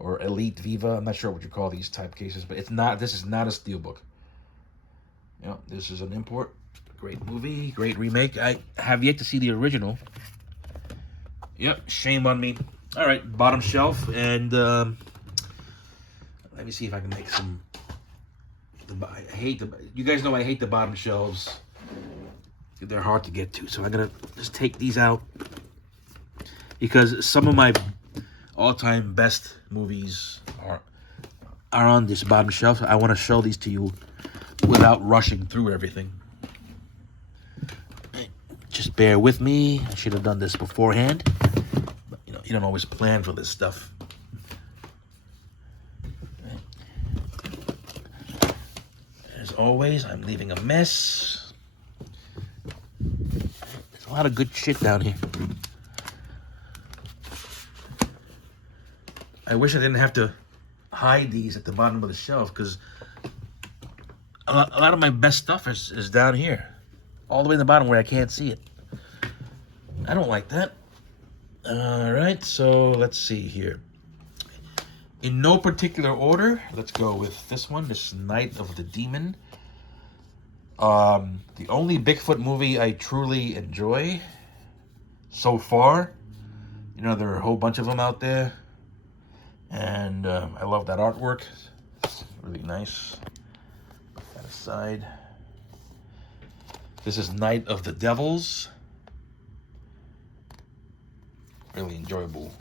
Or Elite Viva. I'm not sure what you call these type cases, but it's not. This is not a steelbook. Yeah, this is an import. Great movie, great remake. I have yet to see the original. Yep, shame on me. All right, bottom shelf, and let me see if I can make some. I hate the. You guys know I hate the bottom shelves. They're hard to get to, so I'm gonna just take these out because some of my all-time best movies are on this bottom shelf. I want to show these to you without rushing through everything. Just bear with me. I should have done this beforehand. But, you know, you don't always plan for this stuff. As always, I'm leaving a mess. There's a lot of good shit down here. I wish I didn't have to hide these at the bottom of the shelf because a lot of my best stuff is down here. All the way in the bottom where I can't see it. I don't like that. Alright, so let's see here. In no particular order, let's go with this one. This is Night of the Demon. The only Bigfoot movie I truly enjoy so far. You know, there are a whole bunch of them out there. And I love that artwork. It's really nice. Put that aside. This is Night of the Devils. Really enjoyable,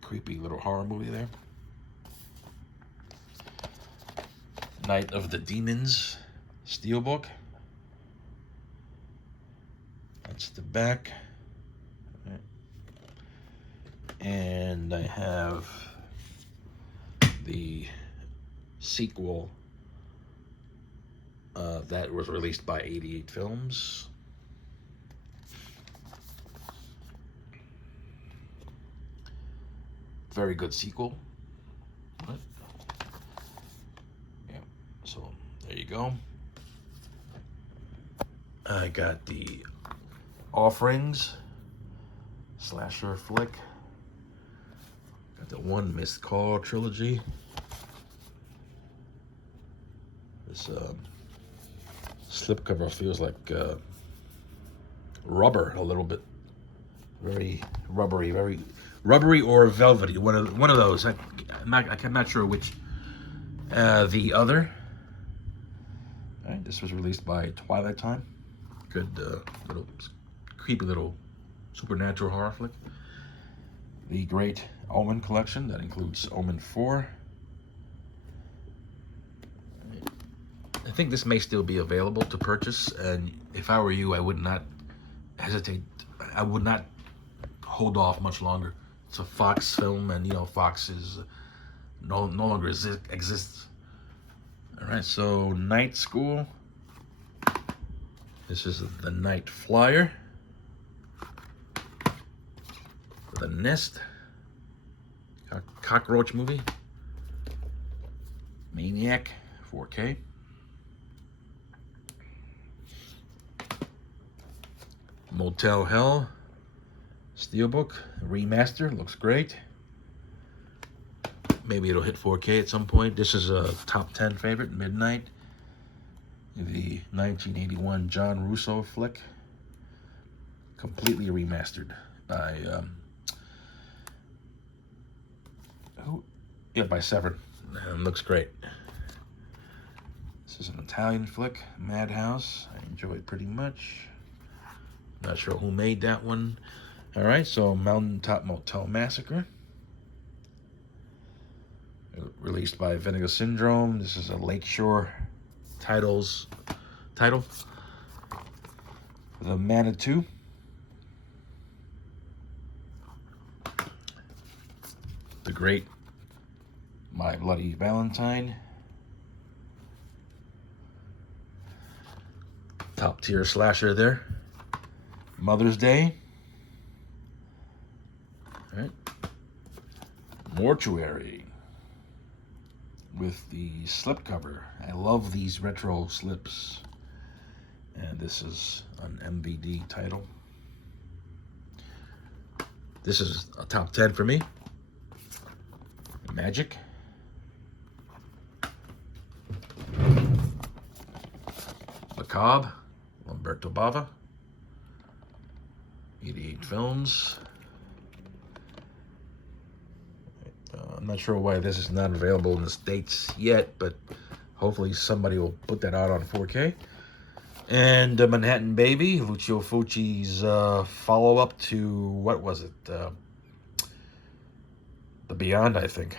creepy little horror movie there. Night of the Demons steelbook. That's the back. And I have the sequel that was released by 88 Films. Very good sequel. Yeah, so there you go. I got the Offerings slasher flick. Got the One Missed Call trilogy. This slipcover feels like rubber a little bit. Very rubbery or velvety. One of those. I'm not sure which. The other. All right, this was released by Twilight Time. Good little creepy little supernatural horror flick. The Great Omen collection that includes Omen 4. I think this may still be available to purchase, and if I were you, I would not hesitate. I would not hold off much longer. It's a Fox film, and you know Fox is no longer exists. All right, so Night School. This is the Night Flyer. The Nest. A cockroach movie. Maniac, 4K. Motel Hell steelbook remaster, looks great. Maybe it'll hit 4K at some point. This is a top 10 favorite, Midnight. The 1981 John Russo flick, completely remastered by by Severin. Looks great. This is an Italian flick, Madhouse. I enjoy it pretty much. Not sure who made that one. All right, so Mountaintop Motel Massacre. Released by Vinegar Syndrome. This is a Lakeshore title. The Manitou. The Great My Bloody Valentine. Top tier slasher there. Mother's Day. All right. Mortuary. With the slipcover. I love these retro slips. And this is an MVD title. This is a top 10 for me. Magic. Macabre. Umberto Bava. 88 Films. I'm not sure why this is not available in the States yet, but hopefully somebody will put that out on 4K. And Manhattan Baby, Lucio Fulci's follow-up to, what was it? The Beyond, I think.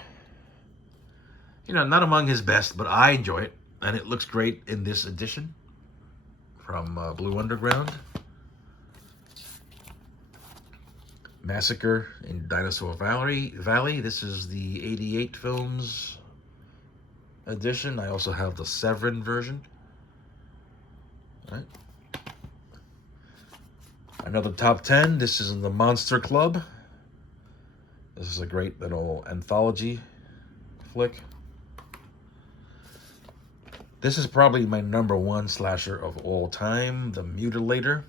You know, not among his best, but I enjoy it. And it looks great in this edition from Blue Underground. Massacre in Dinosaur Valley. This is the 88 Films edition. I also have the Severin version. All right. Another top 10. This is in the Monster Club. This is a great little anthology flick. This is probably my #1 slasher of all time, The Mutilator.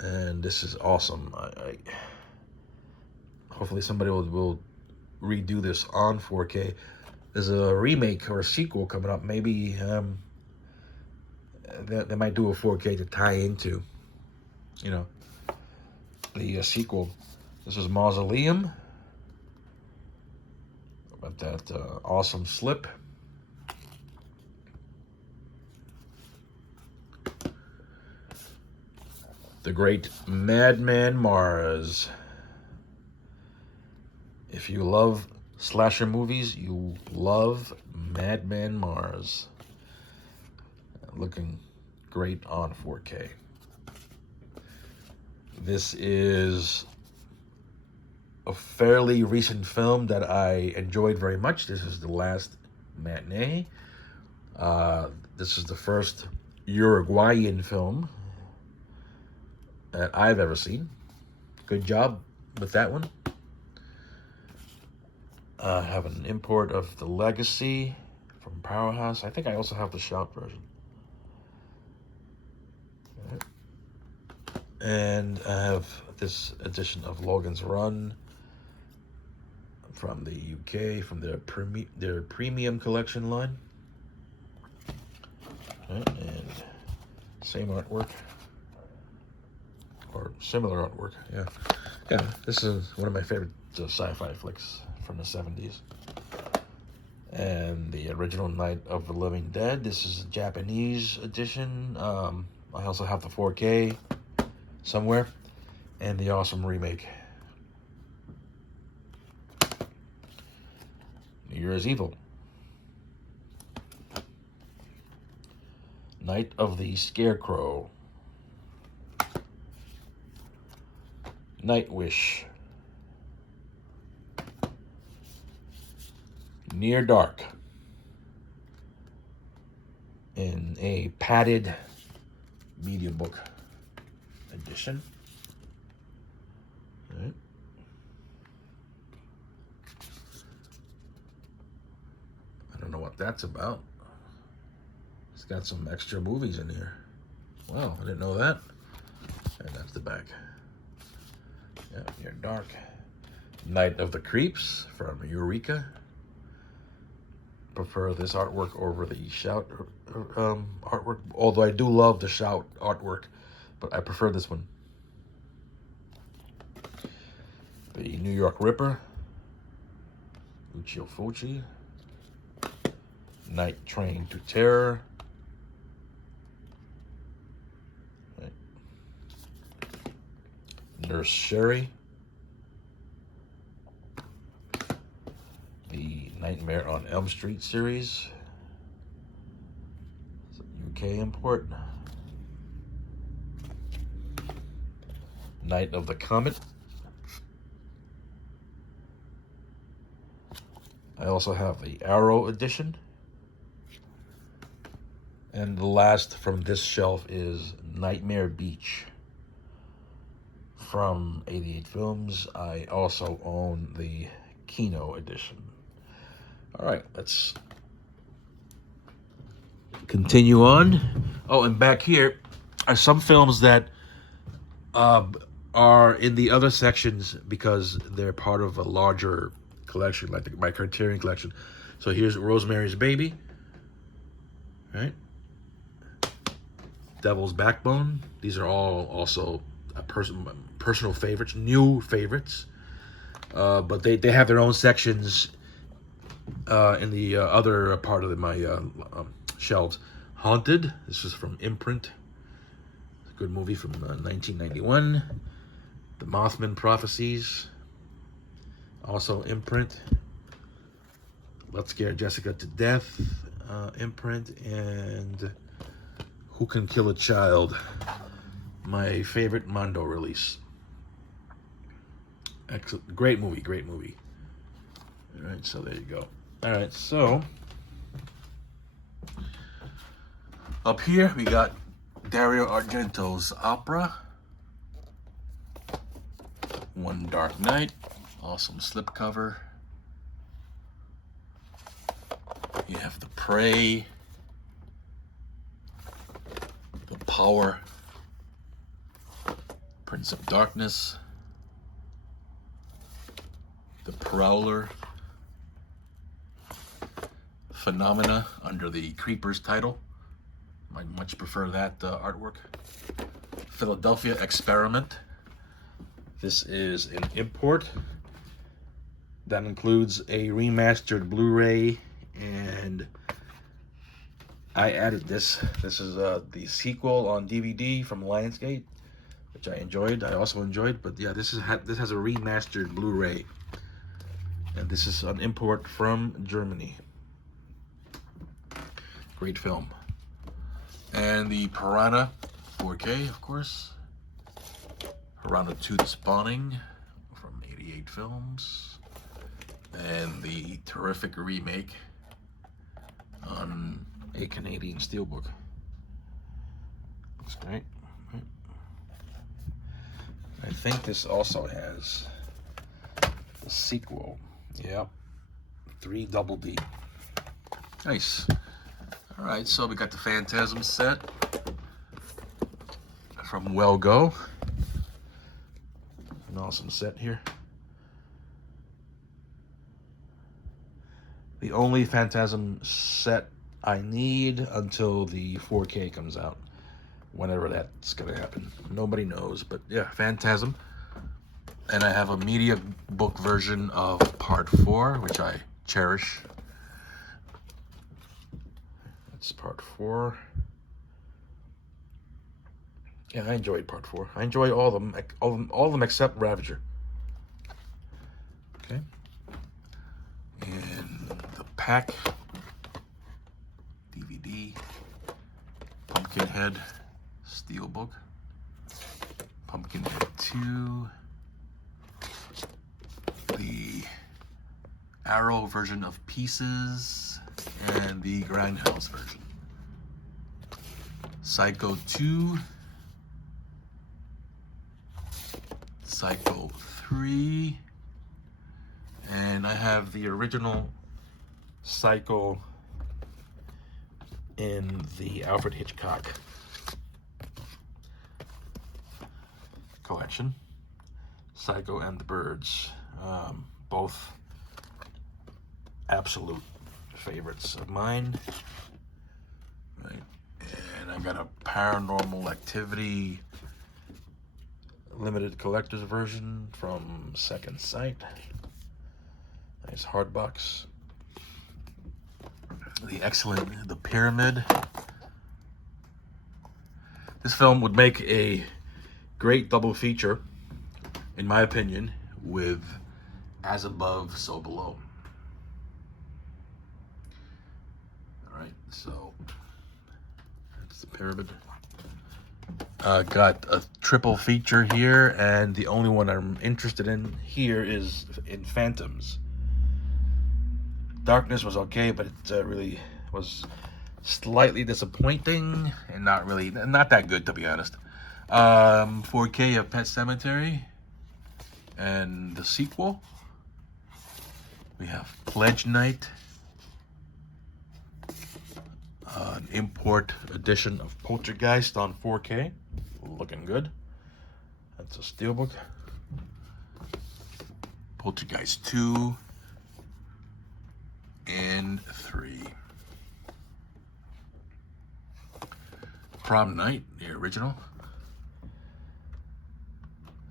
And this is awesome. Hopefully somebody will redo this on 4K. There's a remake or a sequel coming up. Maybe they might do a 4K to tie into, you know, the sequel. This is Mausoleum. About that awesome slip. The Great Madman Mars. If you love slasher movies, you love Madman Mars. Looking great on 4K. This is a fairly recent film that I enjoyed very much. This is The Last Matinee. This is the first Uruguayan film that I've ever seen. Good job with that one. I have an import of The Legacy from Powerhouse. I think I also have the Shout version. And I have this edition of Logan's Run from the UK, from their premium collection line. And same artwork. Or similar artwork, yeah. This is one of my favorite sci-fi flicks from the 70s. And the original Night of the Living Dead. This is a Japanese edition. I also have the 4K somewhere. And the awesome remake. New Year's Evil. Night of the Scarecrow. Night Wish. Near Dark. In a padded media book edition. All right. I don't know what that's about. It's got some extra movies in here. Wow, I didn't know that. And that's the back. Yeah, Near Dark. Night of the Creeps from Eureka. Prefer this artwork over the Shout artwork. Although I do love the Shout artwork, but I prefer this one. The New York Ripper. Lucio Fulci. Night Train to Terror. Right. Nurse Sherry. The Nightmare on Elm Street series. UK import. Night of the Comet. I also have the Arrow edition. And the last from this shelf is Nightmare Beach from 88 Films. I also own the Kino edition. All right, let's continue on. Oh, and back here are some films that are in the other sections because they're part of a larger collection, like my Criterion collection. So here's Rosemary's Baby, right? Devil's Backbone. These are all also personal favorites, new favorites. But they have their own sections in the other part of my shelves. Haunted. This is from Imprint. It's a good movie from 1991. The Mothman Prophecies. Also Imprint. Let's Scare Jessica to Death. Imprint. And Who Can Kill a Child? My favorite Mondo release. Excellent. Great movie, great movie. All right, so there you go. All right, so up here we got Dario Argento's Opera. One Dark Night. Awesome slipcover. You have The Prey. The Power. Prince of Darkness. The Prowler. Phenomena under the Creepers title. I much prefer that artwork. Philadelphia Experiment. This is an import. That includes a remastered Blu-ray, and I added this. This is the sequel on DVD from Lionsgate, which I enjoyed. I also enjoyed, but yeah, this has a remastered Blu-ray, and this is an import from Germany. Great film. And the Piranha 4K, of course. Piranha 2: The Spawning from 88 Films. And the terrific remake on a Canadian Steelbook. Looks great. I think this also has a sequel. Yep. 3 Double D. Nice. All right, so we got the Phantasm set from Well Go. An awesome set here. The only Phantasm set I need until the 4K comes out. Whenever that's gonna happen. Nobody knows, but yeah, Phantasm. And I have a media book version of Part 4, which I cherish. That's Part 4. Yeah, I enjoyed Part 4. I enjoy all of them except Ravager. Okay. And the Pack DVD, Pumpkinhead Steelbook, Pumpkinhead 2, the Arrow version of Pieces, and the Grindhouse version. Psycho 2, Psycho 3, and I have the original Psycho in the Alfred Hitchcock collection. Psycho and the Birds, both absolute favorites of mine. Right, and I got a Paranormal Activity limited collector's version from Second Sight. Nice hardbox. the excellent The Pyramid. This film would make a great double feature, in my opinion, with As Above, So Below. Alright, so that's The Pyramid. Got a triple feature here, and the only one I'm interested in here is in Phantoms. Darkness was okay, but it really was slightly disappointing and not that good, to be honest. 4K of Pet Sematary, and the sequel we have Pledge Night, an import edition of Poltergeist on 4K, looking good. That's a steelbook. Poltergeist 2 and 3. Prom Night, the original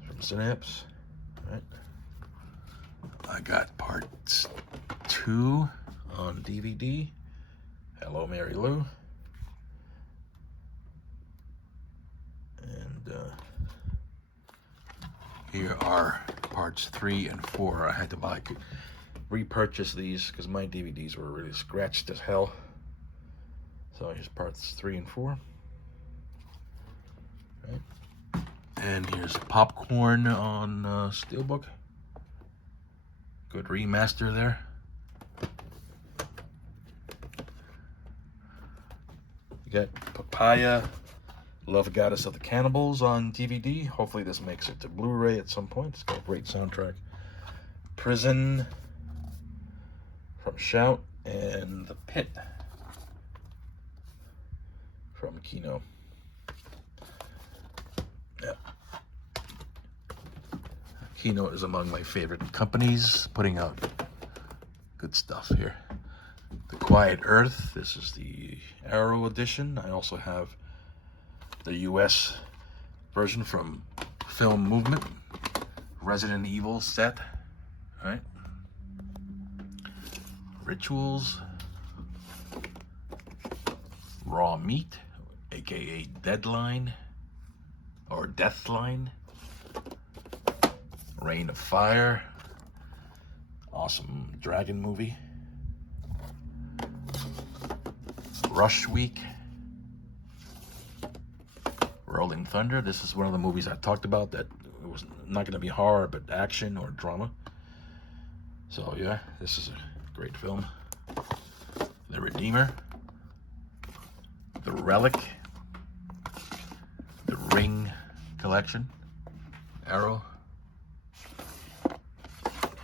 from Synapse. Right. I got parts 2 on DVD. Hello, Mary Lou. And here are parts 3 and 4. I had to repurchase these because my DVDs were really scratched as hell. So here's parts 3 and 4. Right. And here's Popcorn on steelbook. Good remaster there. You got Papaya, Love Goddess of the Cannibals on DVD. Hopefully this makes it to Blu-ray at some point. It's got a great soundtrack. Prison from Shout, and The Pit from Kino. Yeah. Kino is among my favorite companies, putting out good stuff here. The Quiet Earth, this is the Arrow edition. I also have the US version from Film Movement, Resident Evil set, right? Rituals, Raw Meat, aka Deadline or Deathline, Reign of Fire, awesome dragon movie, Rush Week, Rolling Thunder. This is one of the movies I talked about that it was not going to be horror but action or drama. So yeah, this is a great film. The Redeemer, The Relic, The Ring Collection, Arrow,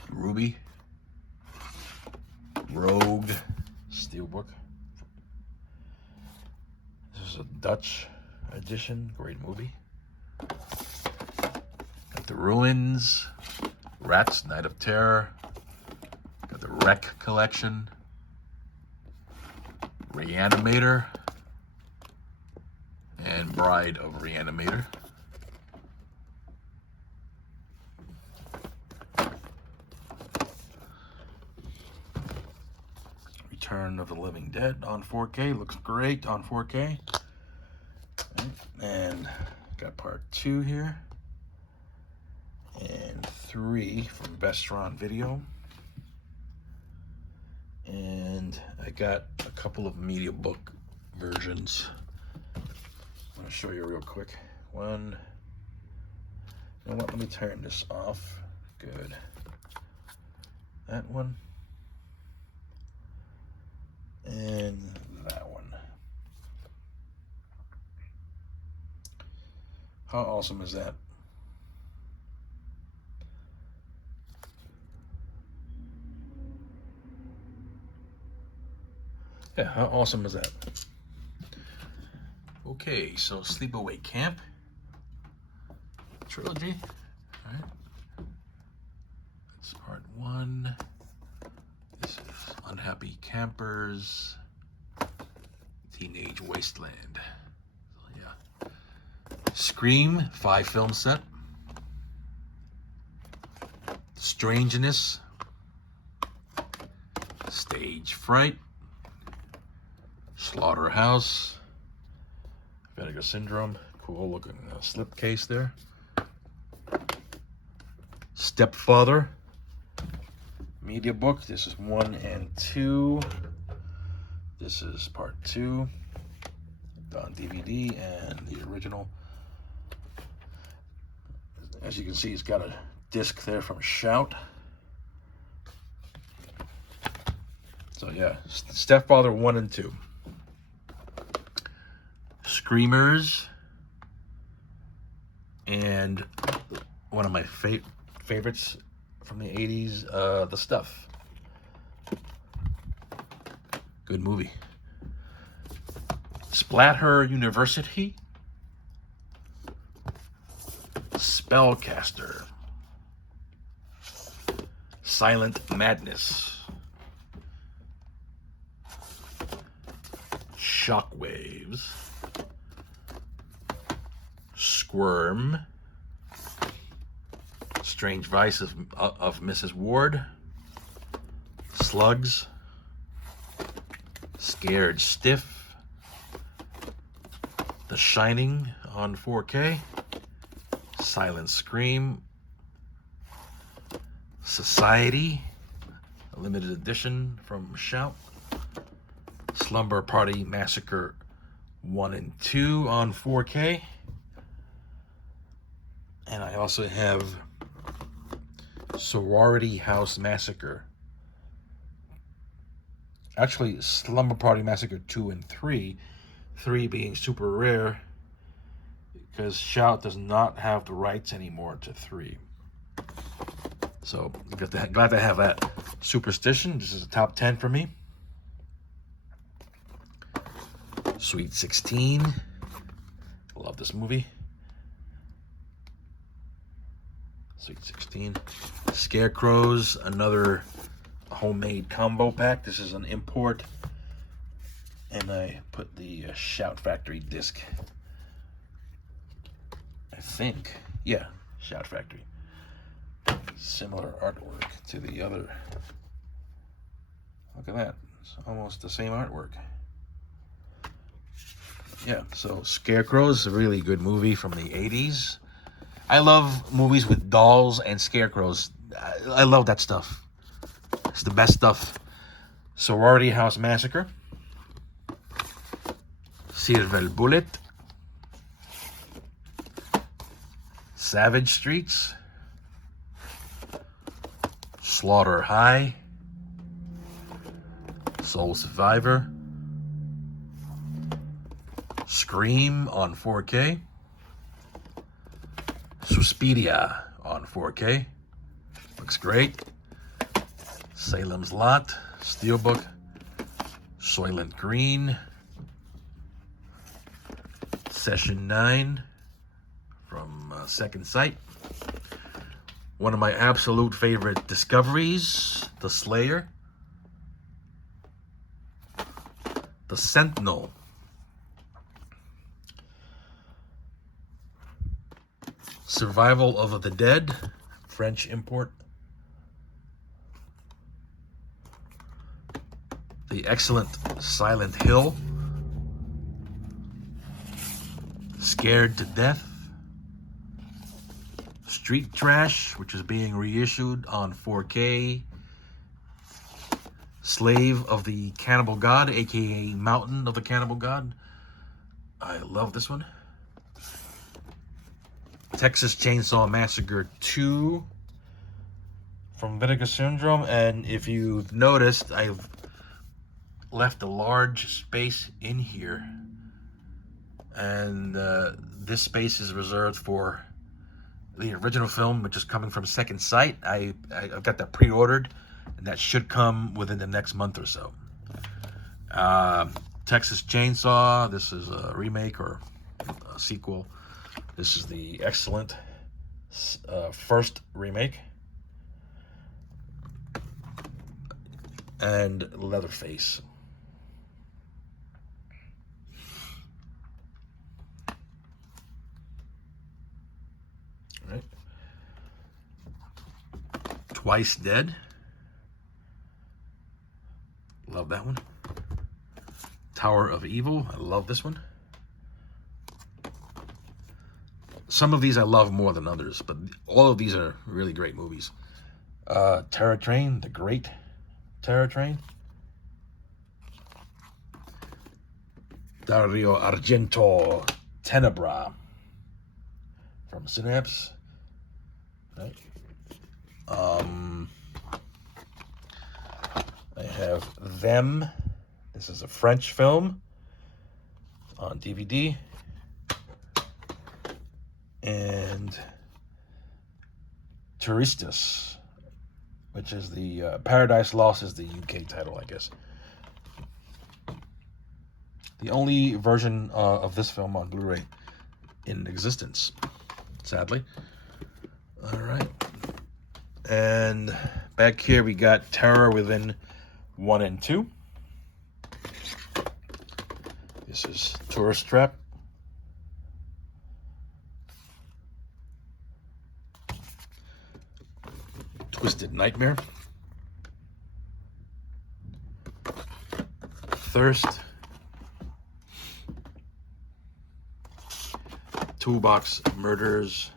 Ruby, Rogue, steelbook. This is a Dutch edition, great movie. Got The Ruins, Rats, Night of Terror. Got the Wreck Collection, Reanimator, and Bride of Reanimator. Return of the Living Dead on 4K. Looks great on 4K. Right. And got part 2 here. And 3 from Vestron Video. And I got a couple of media book versions. I'm going to show you real quick. One. You know what? Let me turn this off. Good. That one. And that one. How awesome is that? Yeah, how awesome is that? Okay, so Sleepaway Camp trilogy. All right. That's part 1. This is Unhappy Campers, Teenage Wasteland. So, yeah. Scream 5 film set. Strangeness, Stage Fright, Slaughterhouse, Vinegar Syndrome, cool looking slipcase there. Stepfather, media book. This is 1 and 2. This is part 2 on DVD and the original. As you can see, it's got a disc there from Shout. So yeah, Stepfather 1 and 2. Screamers, and one of my favorites from the 80s, The Stuff. Good movie. Splatter University, Spellcaster, Silent Madness, Shockwaves, Squirm, Strange Vice of Mrs. Ward, Slugs, Scared Stiff, The Shining on 4K, Silent Scream, Society, a limited edition from Shout, Slumber Party Massacre 1 and 2 on 4K. And I also have Sorority House Massacre. Actually, Slumber Party Massacre 2 and 3. 3 being super rare because Shout does not have the rights anymore to 3. So glad to have that superstition. This is a top 10 for me. Sweet 16. Love this movie. Sweet 16. Scarecrows, another homemade combo pack. This is an import. And I put the Shout Factory disc. I think. Yeah, Shout Factory. Similar artwork to the other. Look at that. It's almost the same artwork. Yeah, so Scarecrows, a really good movie from the 80s. I love movies with dolls and scarecrows. I love that stuff. It's the best stuff. Sorority House Massacre, Silver Bullet, Savage Streets, Slaughter High, Soul Survivor, Scream on 4K, Suspiria on 4K, looks great. Salem's Lot, Steelbook, Soylent Green, Session 9 from Second Sight. One of my absolute favorite discoveries, The Slayer, The Sentinel, Survival of the Dead, French import. The excellent Silent Hill, Scared to Death, Street Trash, which is being reissued on 4K, Slave of the Cannibal God, aka Mountain of the Cannibal God. I love this one. Texas Chainsaw Massacre 2 from Vinegar Syndrome. And if you've noticed, I've left a large space in here. And this space is reserved for the original film, which is coming from Second Sight. I've got that pre-ordered, and that should come within the next month or so. Texas Chainsaw, this is a remake or a sequel. This is the excellent first remake. And Leatherface. All right. Twice Dead. Love that one. Tower of Evil. I love this one. Some of these I love more than others, but all of these are really great movies. Terror Train, the great Terror Train. Dario Argento, Tenebra, from Synapse. Right. I have Them. This is a French film on DVD. And Touristus, which is the Paradise Lost is the UK title, I guess. The only version of this film on Blu-ray in existence, sadly. All right. And back here we got Terror Within 1 and 2. This is Tourist Trap. Twisted Nightmare. Thirst. Toolbox Murders.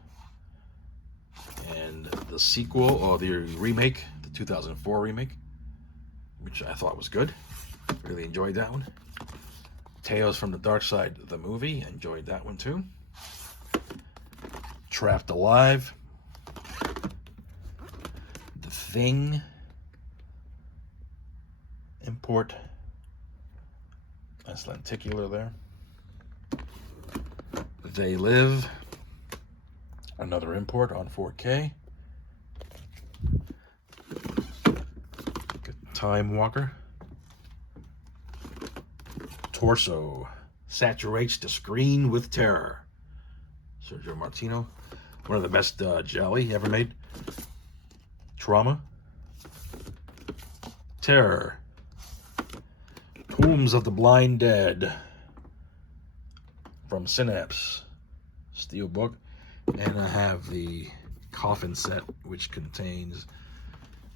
And the sequel, or the remake, the 2004 remake, which I thought was good. Really enjoyed that one. Tales from the Dark Side, the movie. Enjoyed that one too. Trapped Alive. The Thing. Import. That's lenticular there. They Live. Another import on 4K. Time Walker. Torso. Saturates the screen with terror. Sergio Martino. One of the best jelly ever made. Trauma. Terror. Tombs of the Blind Dead. From Synapse. Steelbook. And I have the coffin set, which contains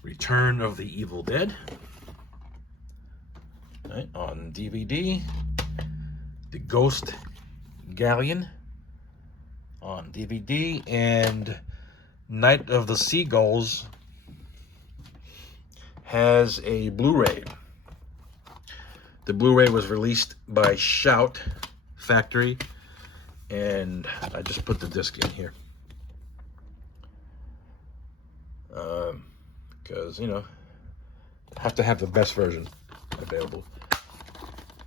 Return of the Evil Dead. Right, on DVD. The Ghost Galleon on DVD. And Night of the Seagulls has a Blu-ray. The Blu-ray was released by Shout Factory. And I just put the disc in here. Because, you know, I have to have the best version available.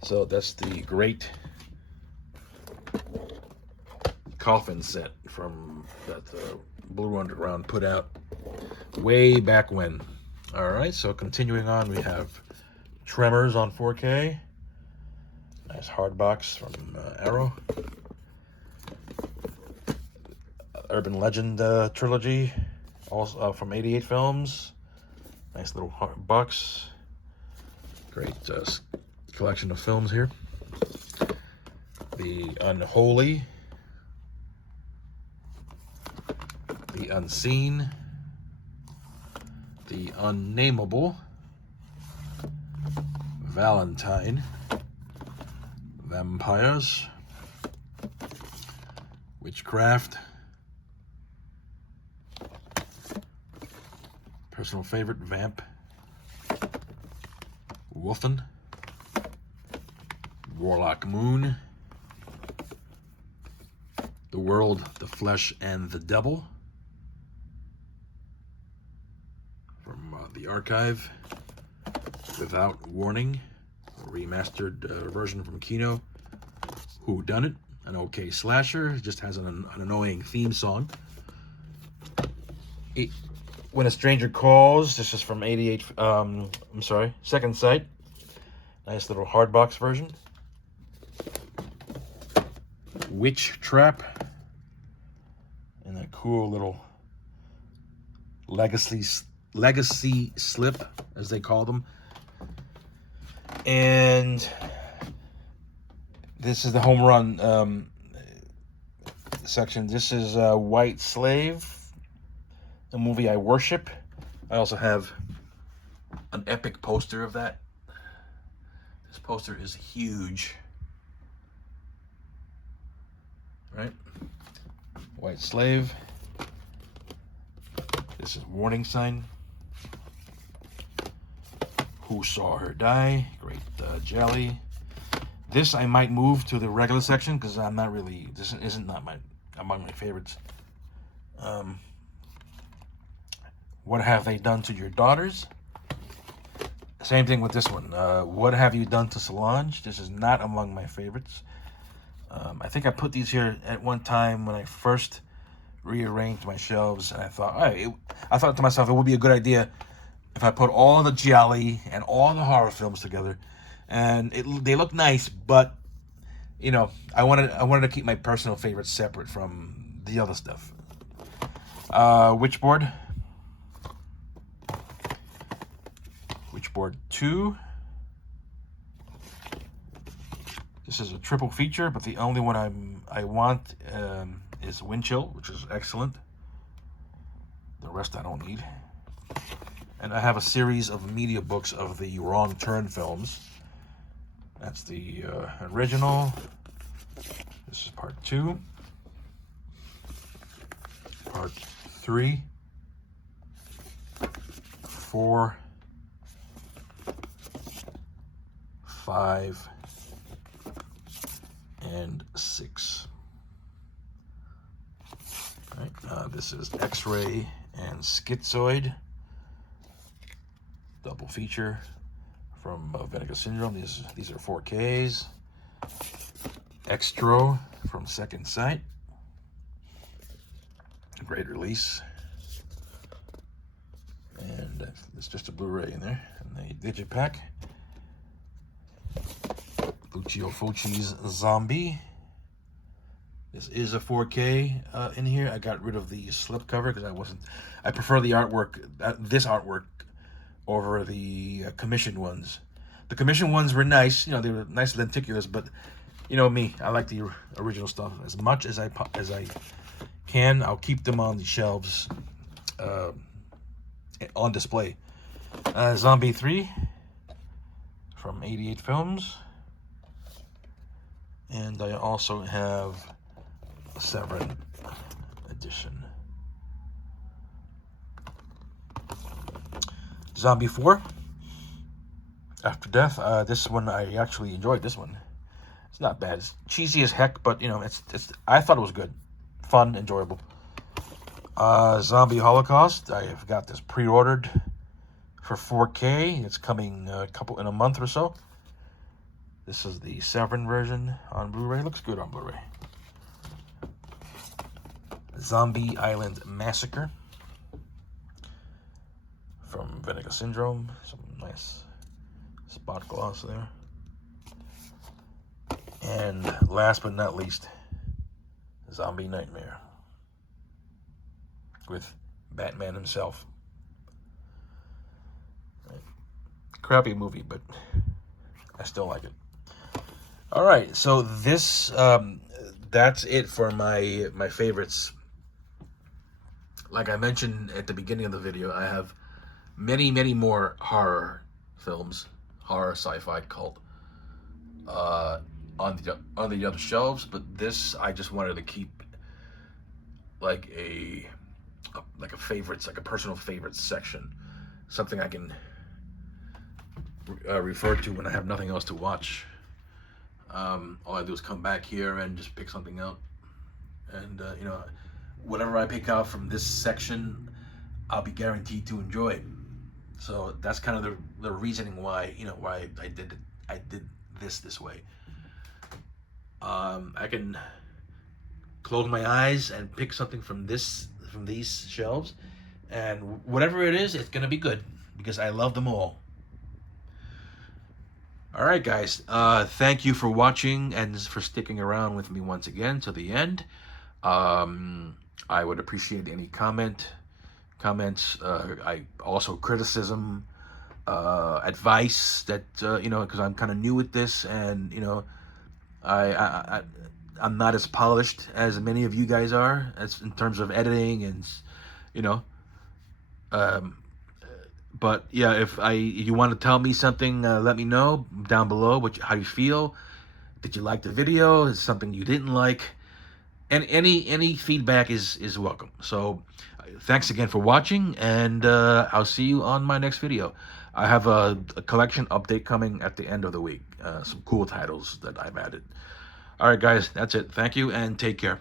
So that's the great coffin set from that Blue Underground put out way back when. All right, so continuing on, we have Tremors on 4K. Nice hard box from Arrow. Urban Legend trilogy, also from 88 Films. Nice little box. Great collection of films here. The Unholy. The Unseen. The Unnameable. Valentine. Vampires. Witchcraft. Personal favorite, Vamp. Wolfen. Warlock Moon. The World, the Flesh, and the Devil. From the Archive. Without Warning. A remastered version from Kino. Who Done It? An okay slasher. Just has an annoying theme song. When a Stranger Calls. This is from 88. Second Sight. Nice little hardbox version. Witch Trap. And that cool little legacy slip, as they call them. And this is the home run section. This is White Slave, the movie I worship. I also have an epic poster of that. This poster is huge. Right? White Slave. This is Warning Sign. Who Saw Her Die? Great jelly. This I might move to the regular section because I'm not really. This isn't not among my favorites. What Have They Done to Your Daughters? Same thing with this one. What Have You Done to Solange? This is not among my favorites. I think I put these here at one time when I first rearranged my shelves, and I thought, I thought to myself, it would be a good idea if I put all the gialli and all the horror films together, and they look nice, but you know, I wanted to keep my personal favorites separate from the other stuff. Witchboard. Witchboard 2. This is a triple feature, but the only one I want is Windchill, which is excellent. The rest I don't need. And I have a series of media books of the Wrong Turn films. That's the original. This is part 2. Part 3. 4. 5. And 6. All right, this is X-Ray and Schizoid. Double feature from Vinegar Syndrome. These are 4Ks. Extro from Second Sight. Great release. And it's just a Blu-ray in there. And a Digipack. Lucio Fulci's Zombie. This is a 4K in here. I got rid of the slipcover because I prefer the artwork, this artwork, over the commissioned ones. The commissioned ones were nice, you know, they were nice lenticulars, but you know me, I like the original stuff as much as I can. I'll keep them on the shelves on display. Zombie 3 from 88 Films. And I also have a Severin edition. Zombie 4, After Death. This one, I actually enjoyed this one. It's not bad. It's cheesy as heck, but you know, I thought it was good. Fun, enjoyable. Zombie Holocaust. I have got this pre-ordered for 4K. It's coming in a month or so. This is the Severin version on Blu-ray. Looks good on Blu-ray. Zombie Island Massacre from Vinegar Syndrome. Some nice spot gloss there. And last but not least, Zombie Nightmare with Batman himself. Crappy movie, but I still like it. All right, so this that's it for my favorites. Like I mentioned at the beginning of the video, I have many more horror films, horror, sci-fi, cult on the other shelves, but this I just wanted to keep like a favorites, like a personal favorites section, something I can refer to when I have nothing else to watch. All I do is come back here and just pick something out, and you know, whatever I pick out from this section, I'll be guaranteed to enjoy. So that's kind of the reasoning why, you know, why I did this way. I can close my eyes and pick something from these shelves, and whatever it is, it's gonna be good because I love them all. All right, guys. Thank you for watching and for sticking around with me once again to the end. I would appreciate any comments. I also criticism, advice that you know, because I'm kind of new at this, and you know, I'm not as polished as many of you guys are, as in terms of editing and you know. But yeah, if you want to tell me something, let me know down below how you feel. Did you like the video? Is something you didn't like? And any feedback is welcome. So thanks again for watching, and I'll see you on my next video. I have a collection update coming at the end of the week. Some cool titles that I've added. All right, guys, that's it. Thank you, and take care.